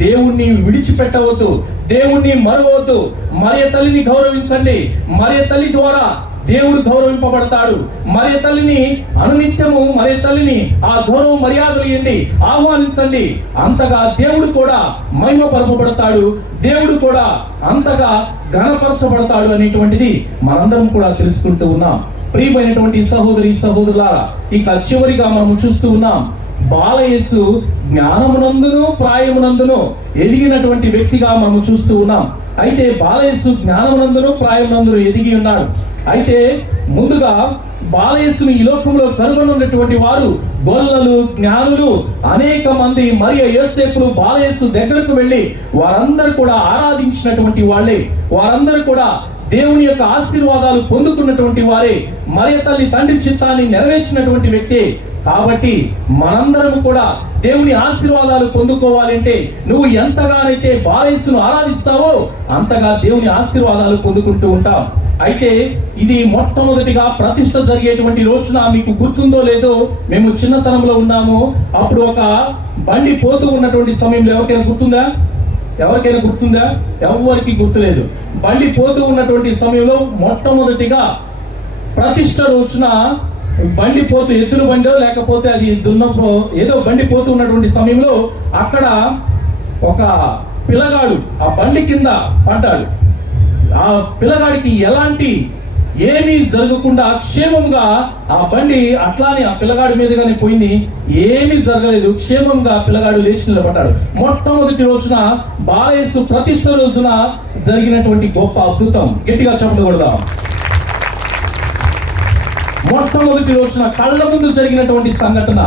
దేవుణ్ణి విడిచిపెట్టవద్దు, దేవుణ్ణి మరవద్దు. మరియ తల్లిని గౌరవించండి. మరియ తల్లి ద్వారా దేవుడు గౌరవింపబడతాడు. మరియ తల్లిని అనునిత్యము మరియ తల్లిని ఆ గౌరవ మర్యాదలు ఇవ్వండి, ఆహ్వానించండి. అంతగా దేవుడు కూడా మహిమపరపబడతాడు, దేవుడు కూడా అంతగా ఘనపరచబడతాడు అనేటువంటిది మనందరం కూడా తెలుసుకుంటూ ఉన్నాం. ప్రియమైనటువంటి సహోదరి సహోదరులారా, ఇక చివరిగా మనం చూస్తూ ఉన్నాం, బాలయేసు జ్ఞానమునందును ప్రాయమునందును ఎదిగినటువంటి వ్యక్తిగా మనం చూస్తూ ఉన్నాం. అయితే బాలయేసు జ్ఞానమునందును ప్రాయమునందును ఎదిగి ఉన్నాడు. అయితే ముందుగా బాలయేసును ఈ లోకంలో కనుగొన్నటువంటి వారు గొల్లలు, జ్ఞానులు అనేక మంది. మరియు యోసేపులు బాలయేసు దగ్గరకు వెళ్ళి వారందరూ కూడా ఆరాధించినటువంటి వాళ్ళే, వారందరూ కూడా దేవుని యొక్క ఆశీర్వాదాలు పొందుకున్నటువంటి వారే, మరియ తల్లి తండ్రి చిత్తాన్ని నెరవేర్చినటువంటి వ్యక్తి. కాబట్టి మనందరం కూడా దేవుని ఆశీర్వాదాలు పొందుకోవాలంటే నువ్వు ఎంతగానైతే బాలయేసును ఆరాధిస్తావో అంతగా దేవుని ఆశీర్వాదాలు పొందుకుంటూ ఉంటాం. అయితే ఇది మొట్టమొదటిగా ప్రతిష్ఠ జరిగేటువంటి రోజున మీకు గుర్తుందో లేదో, మేము చిన్నతనంలో ఉన్నాము. అప్పుడు ఒక బండి పోతూ ఉన్నటువంటి సమయంలో ఎవరికైనా గుర్తుందా? ఎవరికి గుర్తులేదు. బండి పోతూ ఉన్నటువంటి సమయంలో మొట్టమొదటిగా ప్రతిష్ఠ రోజున బండి పోతూ, ఎద్దుల బండో లేకపోతే అది దున్నపో ఏదో బండి పోతూ ఉన్నటువంటి సమయంలో అక్కడ ఒక పిల్లగాడు ఆ బండి కింద పడ్డాడు. ఆ పిల్లగాడికి ఎలాంటి ఏమీ జరగకుండా క్షేమంగా ఆ బండి అట్లానే ఆ పిల్లగాడి మీదగానే పోయింది, ఏమీ జరగలేదు. క్షేమంగా పిల్లగాడు లేచి నిలబడ్డాడు. మొట్టమొదటి రోజున బాలయేసు ప్రతిష్ఠ రోజున జరిగినటువంటి గొప్ప అద్భుతం. గట్టిగా చెప్పకూడదాం. మొట్టమొదటి రోజున కళ్ళ ముందు జరిగినటువంటి సంఘటన.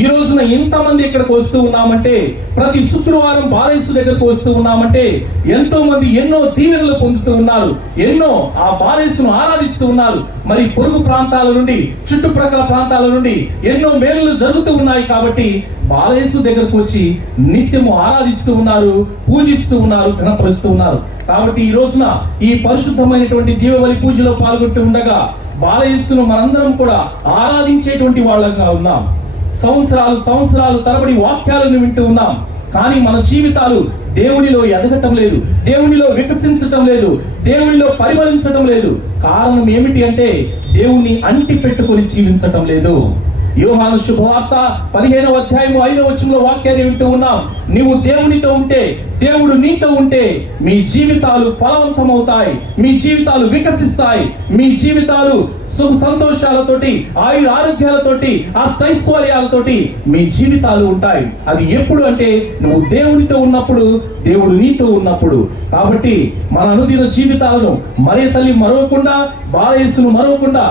ఈ రోజున ఇంతమంది ఇక్కడికి వస్తూ ఉన్నామంటే, ప్రతి శుక్రవారం బాలయేసు దగ్గరకు వస్తూ ఉన్నామంటే ఎంతో మంది ఎన్నో దీవెనలు పొందుతూ ఉన్నారు, ఎన్నో ఆ బాలయేసును ఆరాధిస్తూ ఉన్నారు. మరి పొరుగు ప్రాంతాల నుండి, చుట్టుప్రక్కల ప్రాంతాల నుండి ఎన్నో మేలులు జరుగుతూ ఉన్నాయి. కాబట్టి బాలయేసు దగ్గరకు వచ్చి నిత్యము ఆరాధిస్తూ ఉన్నారు, పూజిస్తూ ఉన్నారు, ఘనపరుస్తూ ఉన్నారు. కాబట్టి ఈ రోజున ఈ పరిశుద్ధమైనటువంటి దీవబలి పూజలో పాల్గొంటూ ఉండగా బాలయేసును మనందరం కూడా ఆరాధించేటువంటి వాళ్ళగా ఉన్నాం. సంవత్సరాలు తరబడి వాక్యాలను వింటూ ఉన్నాం. కానీ మన జీవితాలు దేవునిలో ఎదగటం లేదు, దేవునిలో వికసించటం లేదు, దేవునిలో పరిమళించటం లేదు. కారణం ఏమిటి అంటే దేవుని అంటి పెట్టుకొని జీవించటం లేదు. యోహాను శుభవార్త 15వ అధ్యాయము 5వ వచనంలో వాక్యాన్ని వింటూ ఉన్నాం. నీవు దేవునితో ఉంటే, దేవుడు నీతో ఉంటే మీ జీవితాలు ఫలవంతమవుతాయి, మీ జీవితాలు వికసిస్తాయి, మీ జీవితాలు సుఖ సంతోషాలతోటి, ఆయుర ఆరోగ్యాలతోటి, అష్టైశ్వర్యాలతోటి మీ జీవితాలు ఉంటాయి. అది ఎప్పుడు అంటే నువ్వు దేవునితో ఉన్నప్పుడు, దేవుడు నీతో ఉన్నప్పుడు. కాబట్టి మన అనుదిన జీవితాలను మరే తల్లి మరవకుండా, బాలయేసును మరవకుండా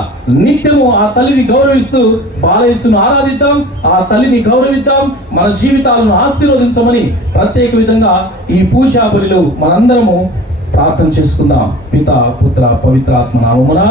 నిత్యము ఆ తల్లిని గౌరవిస్తూ బాలయేసును ఆరాధిద్దాం, ఆ తల్లిని గౌరవిద్దాం, మన జీవితాలను ఆశీర్వదించమని ప్రత్యేక విధంగా ఈ పూజా బలిలో మనందరము ప్రార్థన చేసుకుందాం. పిత, పుత్ర, పవిత్రాత్మ నామమున.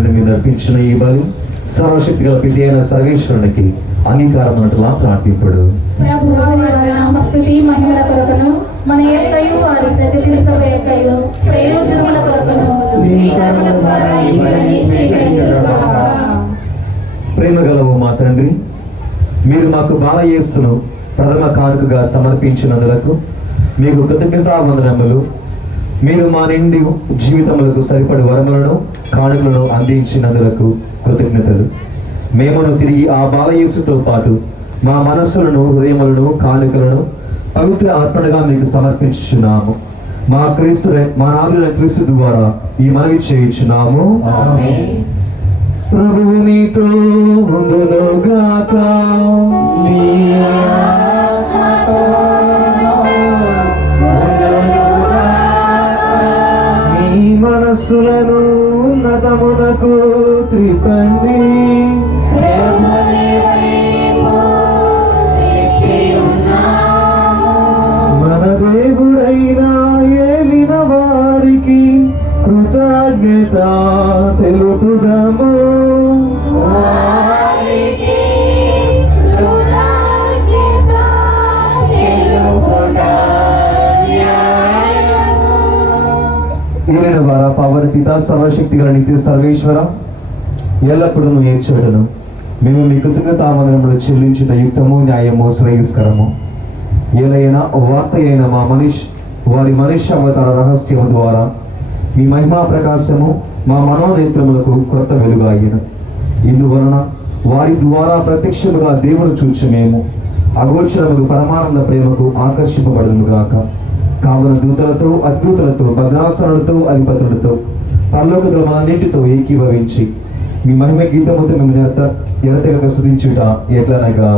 కార్యాలను మీద అర్పించిన ఈ బలి సర్వశక్తి గల పితి అయిన సర్వేశ్వరునికి అంగీకారం అన్నట్లా ప్రార్థింపుడు. ప్రభువు వారి నామస్తుతి మహిమల కొరకును మన యొక్కయు వారి సత్యసభ యొక్కయు ప్రయోజనముల కొరకును నీ కరుణ ద్వారా ఈ బలిని స్వీకరించుగాక. ప్రేమ గలవు మా తండ్రి, మీరు మాకు బాలయేసును ప్రథమ కానుకగా సమర్పించినందులకు మీకు కృతజ్ఞతావందనములు. మీరు మా నిండి జీవితములకు సరిపడి వరములను కానుకలను అందించినందులకు కృతజ్ఞతలు. మేమును తిరిగి ఆ బాలయేసుతో పాటు మా మనస్సులను, హృదయములను, కానుకలను పవిత్ర అర్పణగా మీకు సమర్పించుచున్నాము. మా నాలుగు క్రీస్తు ద్వారా ఈ మనవి చేయుచున్నాము. ప్రభువు మీతో ఉండునుగాక. మీ మనస్సులను ఉన్నతమునకు త్రిపండి. మన దేవుడైన ఏలిన వారికి కృతజ్ఞత తెలుపుదాము. ఏలిన వారా పవర్ పిత సర్వశక్తి గల నిత్య సర్వేశ్వర, ఎల్లప్పుడూ ఏడ్చడను మేము మీ కృతజ్ఞతావందనములు చెల్లించుట యుక్తము, న్యాయము, శ్రేయస్కరము. ఏలైనా వార్త అయిన వారి మనుష్య అవతార రహస్యము ద్వారా మీ మహిమా ప్రకాశము మా మనోనేత్రములకు క్రొత్త వెలుగు అయిన ఇందువలన వారి ద్వారా ప్రత్యక్షముగా దేవుని చూచి మేము అగోచరముకు పరమానంద ప్రేమకు ఆకర్షింపబడును గాక. కావున దూతలతో, అద్భుతులతో, భద్రాసనులతో, అధిపతులతో, పరలోక దళములన్నింటితో ఏకీభవించి మీ మహిమ గీతముతో మేము ఎడతెగక స్తుతించుట ఎట్లనగా,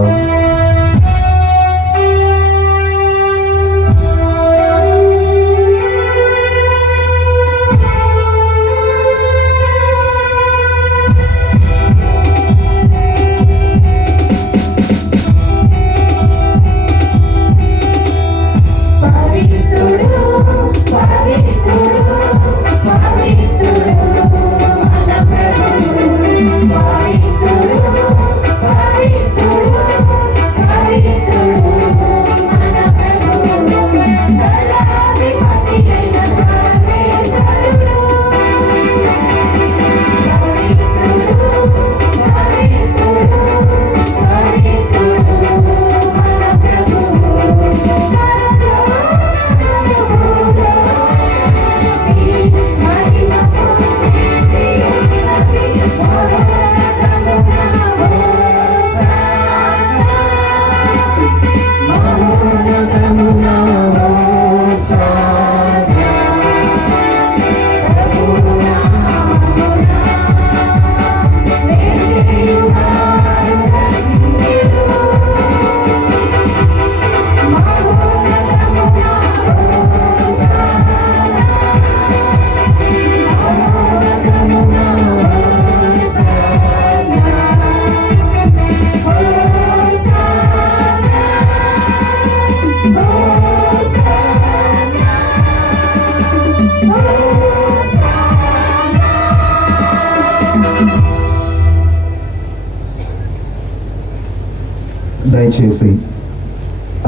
దయచేసి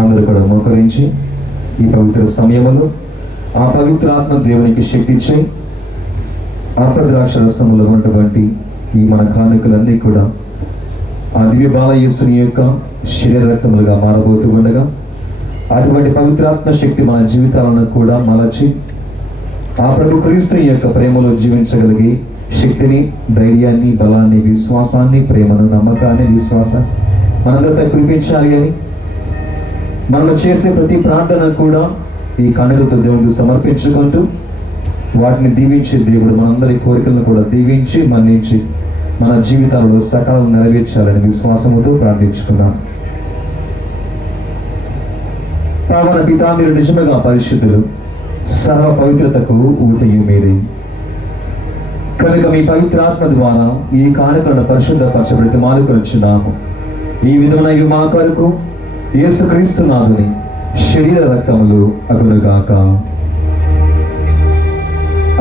అందరూ కూడా మోకరించి ఈ పవిత్ర సమయంలో ఆ పవిత్ర ఆత్మ దేవునికి శక్తించి అర్ధద్రాక్ష రసములో ఉన్నటువంటి ఈ మన కానుకలన్నీ కూడా ఆ దివ్య బాలయేసుని యొక్క శరీర రక్తములుగా మారబోతూ ఉండగా అటువంటి పవిత్రాత్మ శక్తి మన జీవితాలను కూడా మలచి ఆ ప్రభు క్రీస్తు యొక్క ప్రేమలో జీవించగలిగి శక్తిని, ధైర్యాన్ని, బలాన్ని, విశ్వాసాన్ని, ప్రేమను, నమ్మకాన్ని, విశ్వాసాన్ని మనందరిపై కురిపించాలి అని మనం చేసే ప్రతి ప్రార్థన కూడా ఈ కానుకలతో దేవుడికి సమర్పించుకుంటూ వాటిని దీవించి దేవుడు మనందరి కోరికలను కూడా దీవించి మన్నించి మన జీవితాలలో సకాలం నెరవేర్చాలని విశ్వాసముతో ప్రార్థించుకున్నాం. పావన పితా, మీరు నిజముగా పరిశుద్ధులు, సర్వ పవిత్రతకు ఊటయు మీరే. కనుక మీ పవిత్రాత్మ ద్వారా ఈ కానుకలను పరిశుద్ధపరచబడి మాలుకొచ్చున్నాము. ఈ విధమైన మా కొరకు యేసుక్రీస్తు నాథుని శరీర రక్తములు అగునుగాక.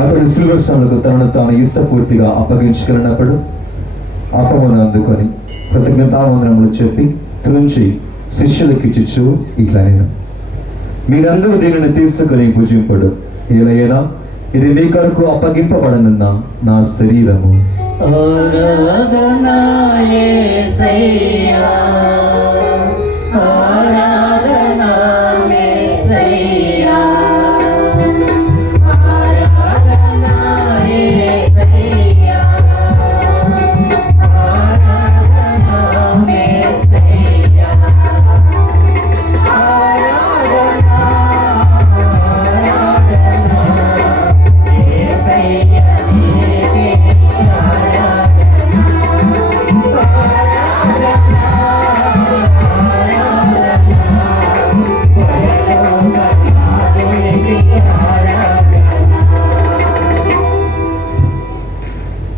అతడు సిల్వస్టోన్లకు తనను తాను ఇష్టపూర్తిగా అప్పగించుకెళ్ళినప్పుడు అప్పమును అందుకొని కృతజ్ఞతావందనములు చెప్పి త్రుంచి శిష్యులకు ఇచ్చుచు ఇట్లా నేను, మీరందరూ దీనిని తీసుకుని భుజింపుడు, ఏలైనా ఇది మీ కొరకు అప్పగింపబడనున్న నా శరీరము. ఆరాధనా యేసయ్యా, ఆరాధనా యేసయ్యా, ఆరాధనా యేసయ్యా, ఆరాధనా యేసయ్యా, ఆరాధనా యేసయ్యా, నీకే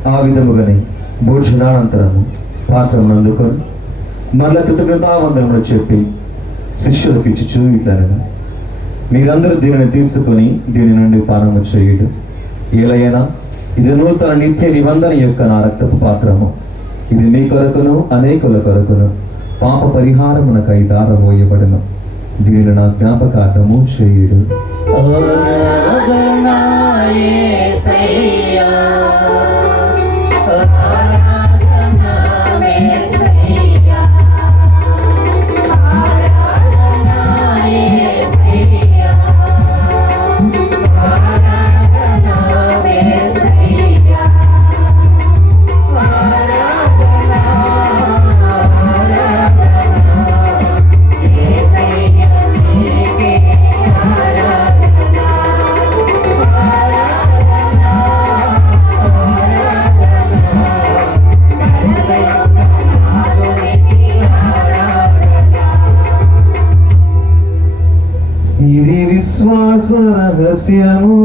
ఆ విధముగానే భోజనానంతరము పాత్రను అందుకొని మరల కృతజ్ఞతావందనములు చెప్పి శిష్యులకు ఇచ్చుచు ఇట్లనగా, మీరందరూ దీనిని తీసుకొని దీని నుండి పానము చేయుడు, ఏలైనా ఇది నూతన నిత్య నిబంధన యొక్క నా రక్తపు పాత్రము, ఇది మీ కొరకును అనేకుల కొరకును పాప పరిహారమునకై దారబోయబడును, దీనిని నా జ్ఞాపకార్థము చేయుడు. ఆరాధనా యేసయ్యా, ఆరాధనా యేసయ్యా, ఆరాధనా యేసయ్యా, ఆరాధనా యేసయ్యా, ఆరాధనా యేసయ్యా, నీకే ఇది విశ్వాస రహస్యము,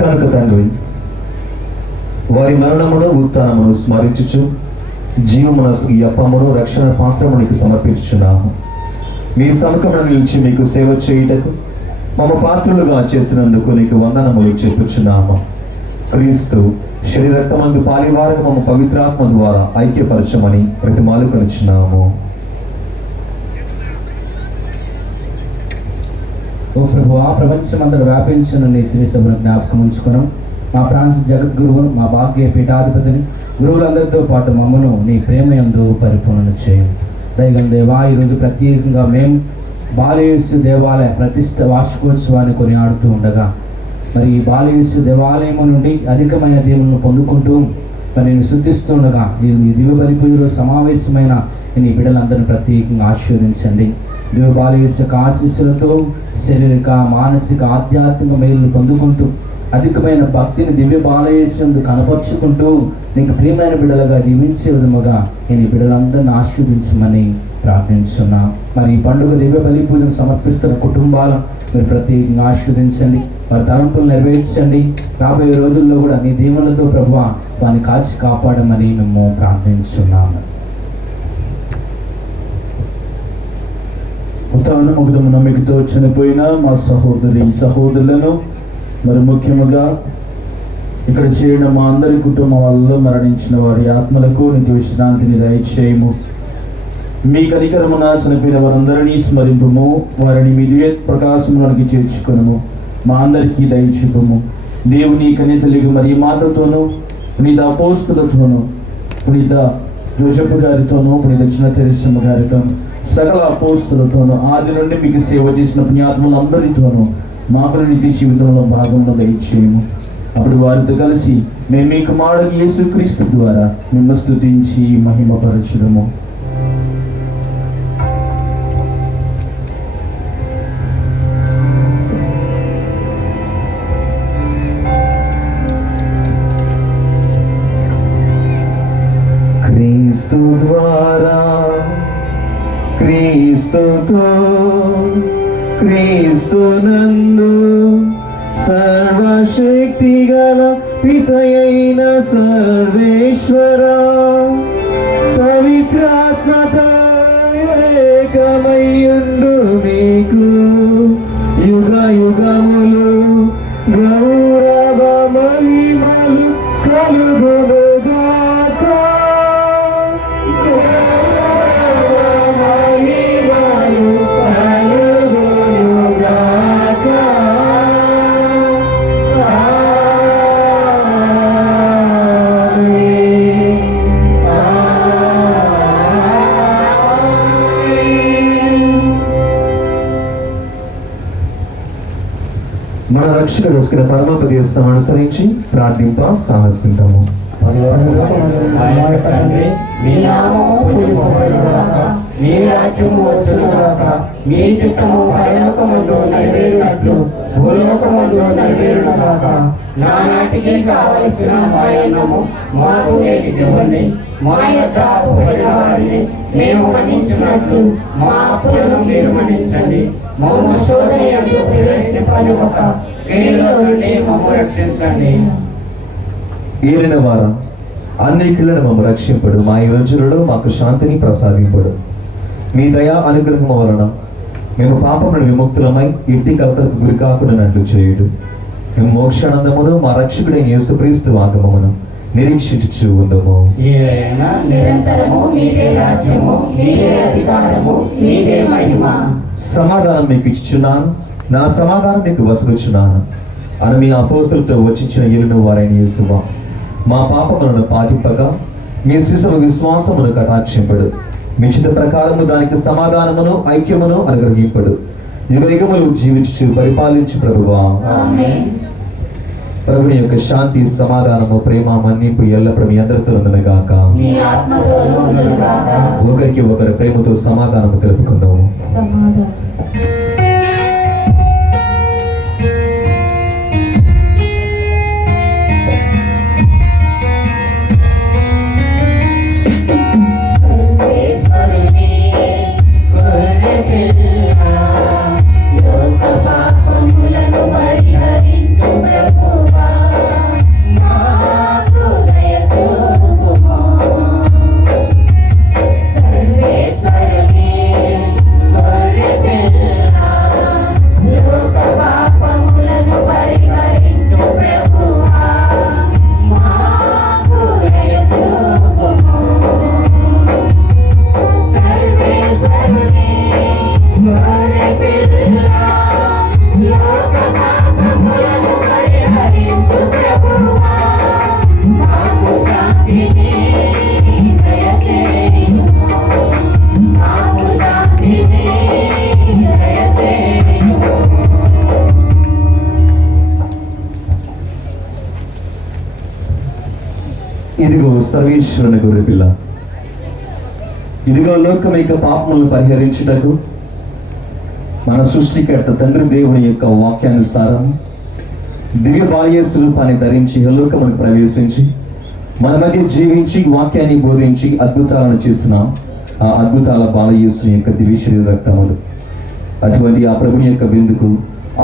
కనుక తండ్రి వారి మరణమును ఉత్థానమును స్మరించుచు జీవమునసు ఈ అప్పమును రక్షణ పాత్రమునికి సమర్పించుచున్నాము. మీ సముఖమున నిలిచి మీకు సేవ చేయుటకు మమ్మ పాత్రులుగా చేసినందుకు నీకు వందనములు చెప్పుచున్నాము. క్రీస్తు శరీరక్తమందు పాలివారకు మమ్మ పవిత్రాత్మ ద్వారా ఐక్యపరచమని ప్రతిమాలుకొనిచున్నాము. ఓ ప్రభు, ఆ ప్రపంచమందరూ వ్యాపించిన నీ శ్రీ సభను జ్ఞాపకం ఉంచుకున్నాం. మా ఫ్రాన్సిస్ జగద్గురువును, మా భాగ్య పీఠాధిపతిని, గురువులందరితో పాటు మమ్మను నీ ప్రేమ యందు పరిపూర్ణ చేయండి. దైవం దేవా, ఈరోజు ప్రత్యేకంగా మేము బాలయేసు దేవాలయ ప్రతిష్ట వార్షికోత్సవాన్ని కొనియాడుతూ ఉండగా, మరి ఈ బాలయేసు దేవాలయం నుండి అధికమైన దేవులను పొందుకుంటూ మరి నేను శుద్ధిస్తుండగా ఈ దివ్య బలిపూజలో సమావేశమైన నీ బిడ్డలందరినీ ప్రత్యేకంగా ఆశీర్వదించండి. దివ్య బాలయేసు యొక్క ఆశీస్సులతో శారీరక, మానసిక, ఆధ్యాత్మిక మేలు పొందుకుంటూ అధికమైన భక్తిని దివ్య బాలయేసు కనపరుచుకుంటూ నీకు ప్రియమైన బిడ్డలుగా జీవించే విధముగా నేను ఈ బిడ్డలందరినీ ఆశీర్వదించమని ప్రార్థించున్నా. మరి ఈ పండుగ దివ్య బలి పూజను సమర్పిస్తున్న కుటుంబాలను మీరు ప్రత్యేకంగా ఆశీర్వదించండి, వారి తలంపులు నెరవేర్చండి. రాబోయే రోజుల్లో కూడా నీ దీవులతో ప్రభువా వారిని కాచి కాపాడమని మేము ప్రార్థించున్నాము. ఉత్థానముగ్ధము నమ్మికతో చనిపోయిన మా సహోదరులను మరి ముఖ్యముగా ఇక్కడ చేరిన మా అందరి కుటుంబం వల్ల మరణించిన వారి ఆత్మలకు నిత్య విశ్రాంతిని దయచేయము. మీ కనికరమున చనిపోయిన వారందరినీ స్మరింపము, వారిని మీ దివ్య ప్రకాశములోనికి చేర్చుకునము. మా అందరికీ దయచూపము. దేవుని కన్యతల్లికి మరి మాతతోనూ, పునీత అపోస్తులతోనూ, పునీత జోసెఫ్ గారితోనూ, పునీత చిన్న తెరెసమ్మ గారితోనూ, సకల అపోస్తులతోనూ, ఆది నుండి మీకు సేవ చేసిన పుణ్యాత్ములందరితోనూ మాకు నిత్య జీవితంలో భాగంలో దయచేయము. అప్పుడు వారితో కలిసి మేము మీ కుమారుడు యేసుక్రీస్తు ద్వారా మిమ్మల్ని స్తుతించి మహిమపరచుదము. క్రీస్తునందు సర్వశక్తి గల పితయైన సర్వేశ్వర పవిత్రాత్మతో ఏకమయ్యుండు మీకు యుగ యుగములు గౌరవ మహిమలు కలుగునుగాక. గౌరవ మహిమలు కలుగునుగాక. మన రక్షకుడు వస్తున్న పరమోపదేశం అనుసరించి ప్రార్థింప సాహసిద్దాము. మీ నామము పూజింపబడుగాక, మీ రాజ్యము వచ్చునుగాక, మీ చిత్తము పరలోకమందు నెరవేరునట్లు భూలోకమందు నెరవేరునుగాక. నానాటికి కావలసిన మాయన్నము మాకు నేటికి ఇవ్వండి. మా యొక్క అప్పుపడిన వారిని మేము మన్నించినట్లు మా అప్పులను మీరు మన్నించండి. మమ్ము శోధనయందు ప్రవేశింపనివ్వక కీడులో నుండి మమ్ము రక్షించండి. ఏలిన వారం అన్నిటిలను మమ్మ రక్షింపడు. మా ఈ రోజులలో మాకు శాంతిని ప్రసాదింపడు. మీ దయా అనుగ్రహం వలన మేము పాపమును విముక్తులమై ఇంటి కలతలకు గురి కాకుండానట్లు చేయుడు. మేము మోక్షానందమును మా రక్షకుడైన యేసుక్రీస్తు ఆగమమును నిరీక్షించుచు ఉందము. నిరంతరము మీదే రాజ్యము, మీదే అధికారము, మీదే మహిమ. సమాధానం మీకు ఇచ్చుచున్నాను, నా సమాధానం మీకు వసగుచున్నాను అని మీ అపోస్తులతో వచ్చించిన ఏలిన వారైన యేసువా, మా పాపములను పాటింపక మీ శిశువు విశ్వాసమును కటాక్షింపడు. మీ చిత్త ప్రకారము దానికి సమాధానమును ఐక్యమును అనుగ్రహింపడు. యుగ యుగములు జీవించు పరిపాలించు ప్రభువా. ప్రభుని యొక్క శాంతి, సమాధానము, ప్రేమ, మన్నింపు ఎల్లప్పుడూ మీ అందరితో ఉండునుగాక. ఒకరికి ఒకరు ప్రేమతో సమాధానము తెలుపుకుందాము. ఇదిగో సర్వేశ్వరుని గొర్రె పిల్ల, ఇదిగో లోకమైక పాపములను పరిహరించుటకు మన సృష్టికర్త తండ్రి దేవుని యొక్క వాక్యానుసారం దివ్య బాల్య స్వరూపాన్ని ధరించి లోకమును ప్రవేశించి మన మధ్య జీవించి వాక్యాన్ని బోధించి అద్భుతాలను చేసిన ఆ అద్భుతాల బాలయేసుని యొక్క దివ్య శరీర రక్తములు. అటువంటి ఆ ప్రభుని యొక్క విందుకు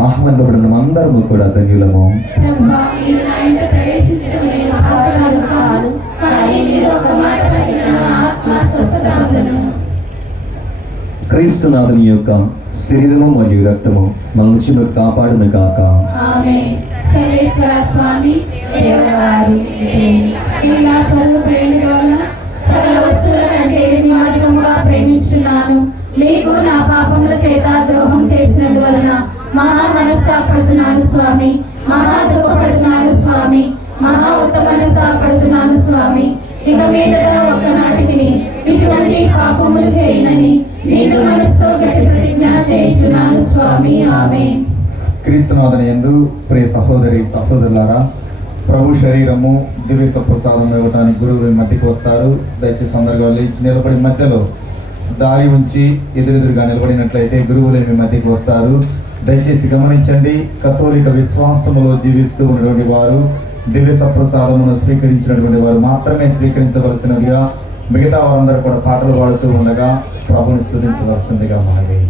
ఆహ్వానింపబడిన అందరము కూడా ధన్యులము. క్రీస్తునాథుని యొక్క శరీరము మరియు రక్తము మన నుంచి కాపాడును కాక. ప్రేమిస్తున్నాను. మీకు నా పాపముల చేత ద్రోహం చేసినందువలన మహా మనస్తాపడుతున్నాను స్వామి, మహా దుఃఖపడుతున్నాను స్వామి, మహా ఉత్తమనస్తాపడుతున్నాను స్వామి. ఇక మీద ఒక్కనాటికి ఇటువంటి పాపములు చేయనని నేను మనసుతో గట్టి ప్రతిజ్ఞ చేస్తున్నాను స్వామి. ఆమేన్. క్రీస్తునాథుని యందు ప్రియ సహోదరి సహోదరులారా, ప్రభు శరీరము దివ్య సప్రసాదం ఇవ్వడానికి గురువులు మధ్యకి వస్తారు. దయచేసి అందరిగా లేచి నిలబడి మధ్యలో దారి ఉంచి ఎదురెదురుగా నిలబడినట్లయితే గురువులు మీ మధ్యకి వస్తారు. దయచేసి గమనించండి, కథోలిక విశ్వాసములో జీవిస్తూ ఉన్నటువంటి వారు దివ్య సప్రసాదమును స్వీకరించినటువంటి వారు మాత్రమే స్వీకరించవలసినదిగా, మిగతా వారందరూ కూడా పాటలు పాడుతూ ఉండగా ప్రభుని స్తుతించవలసిందిగా మనవి.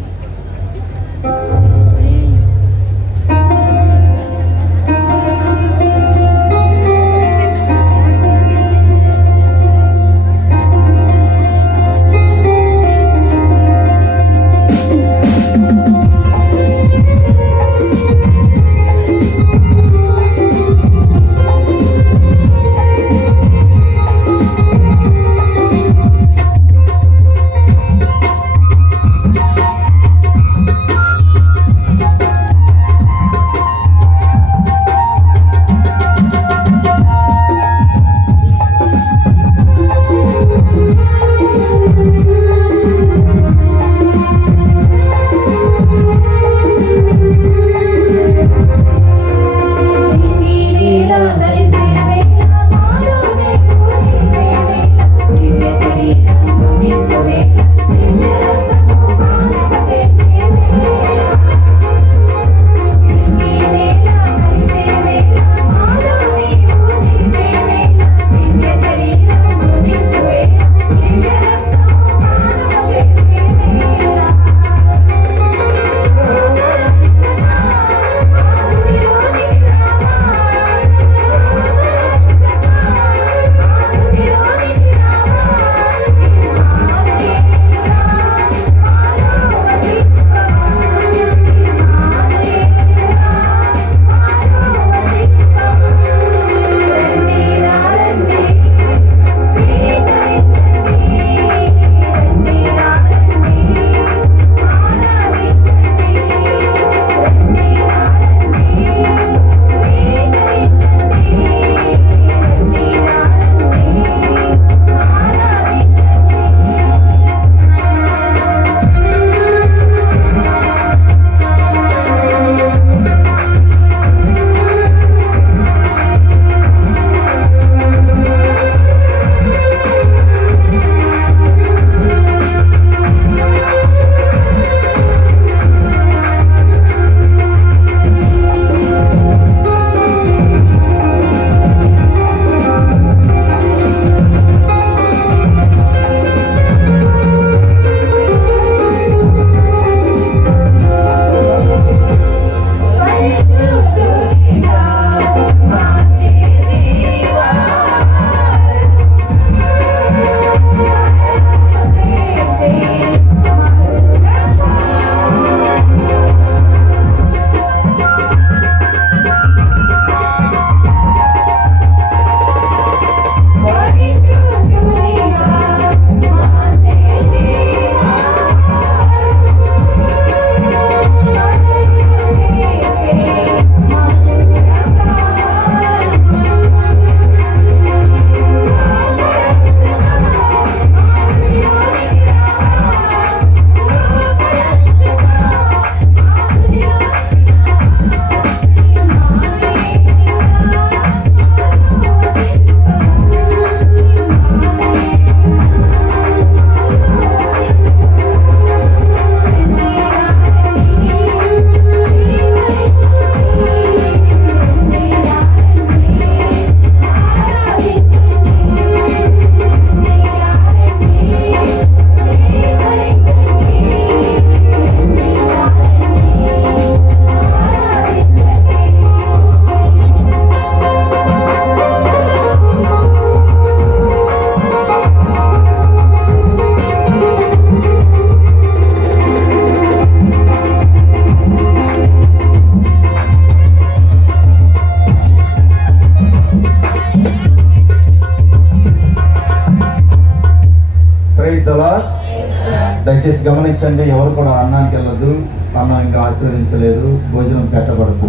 దయచేసి గమనించండి, ఎవరు కూడా అన్నానికి వెళ్ళదు, అన్నం ఇంకా ఆశీర్వదించలేదు, భోజనం పెట్టబడదు.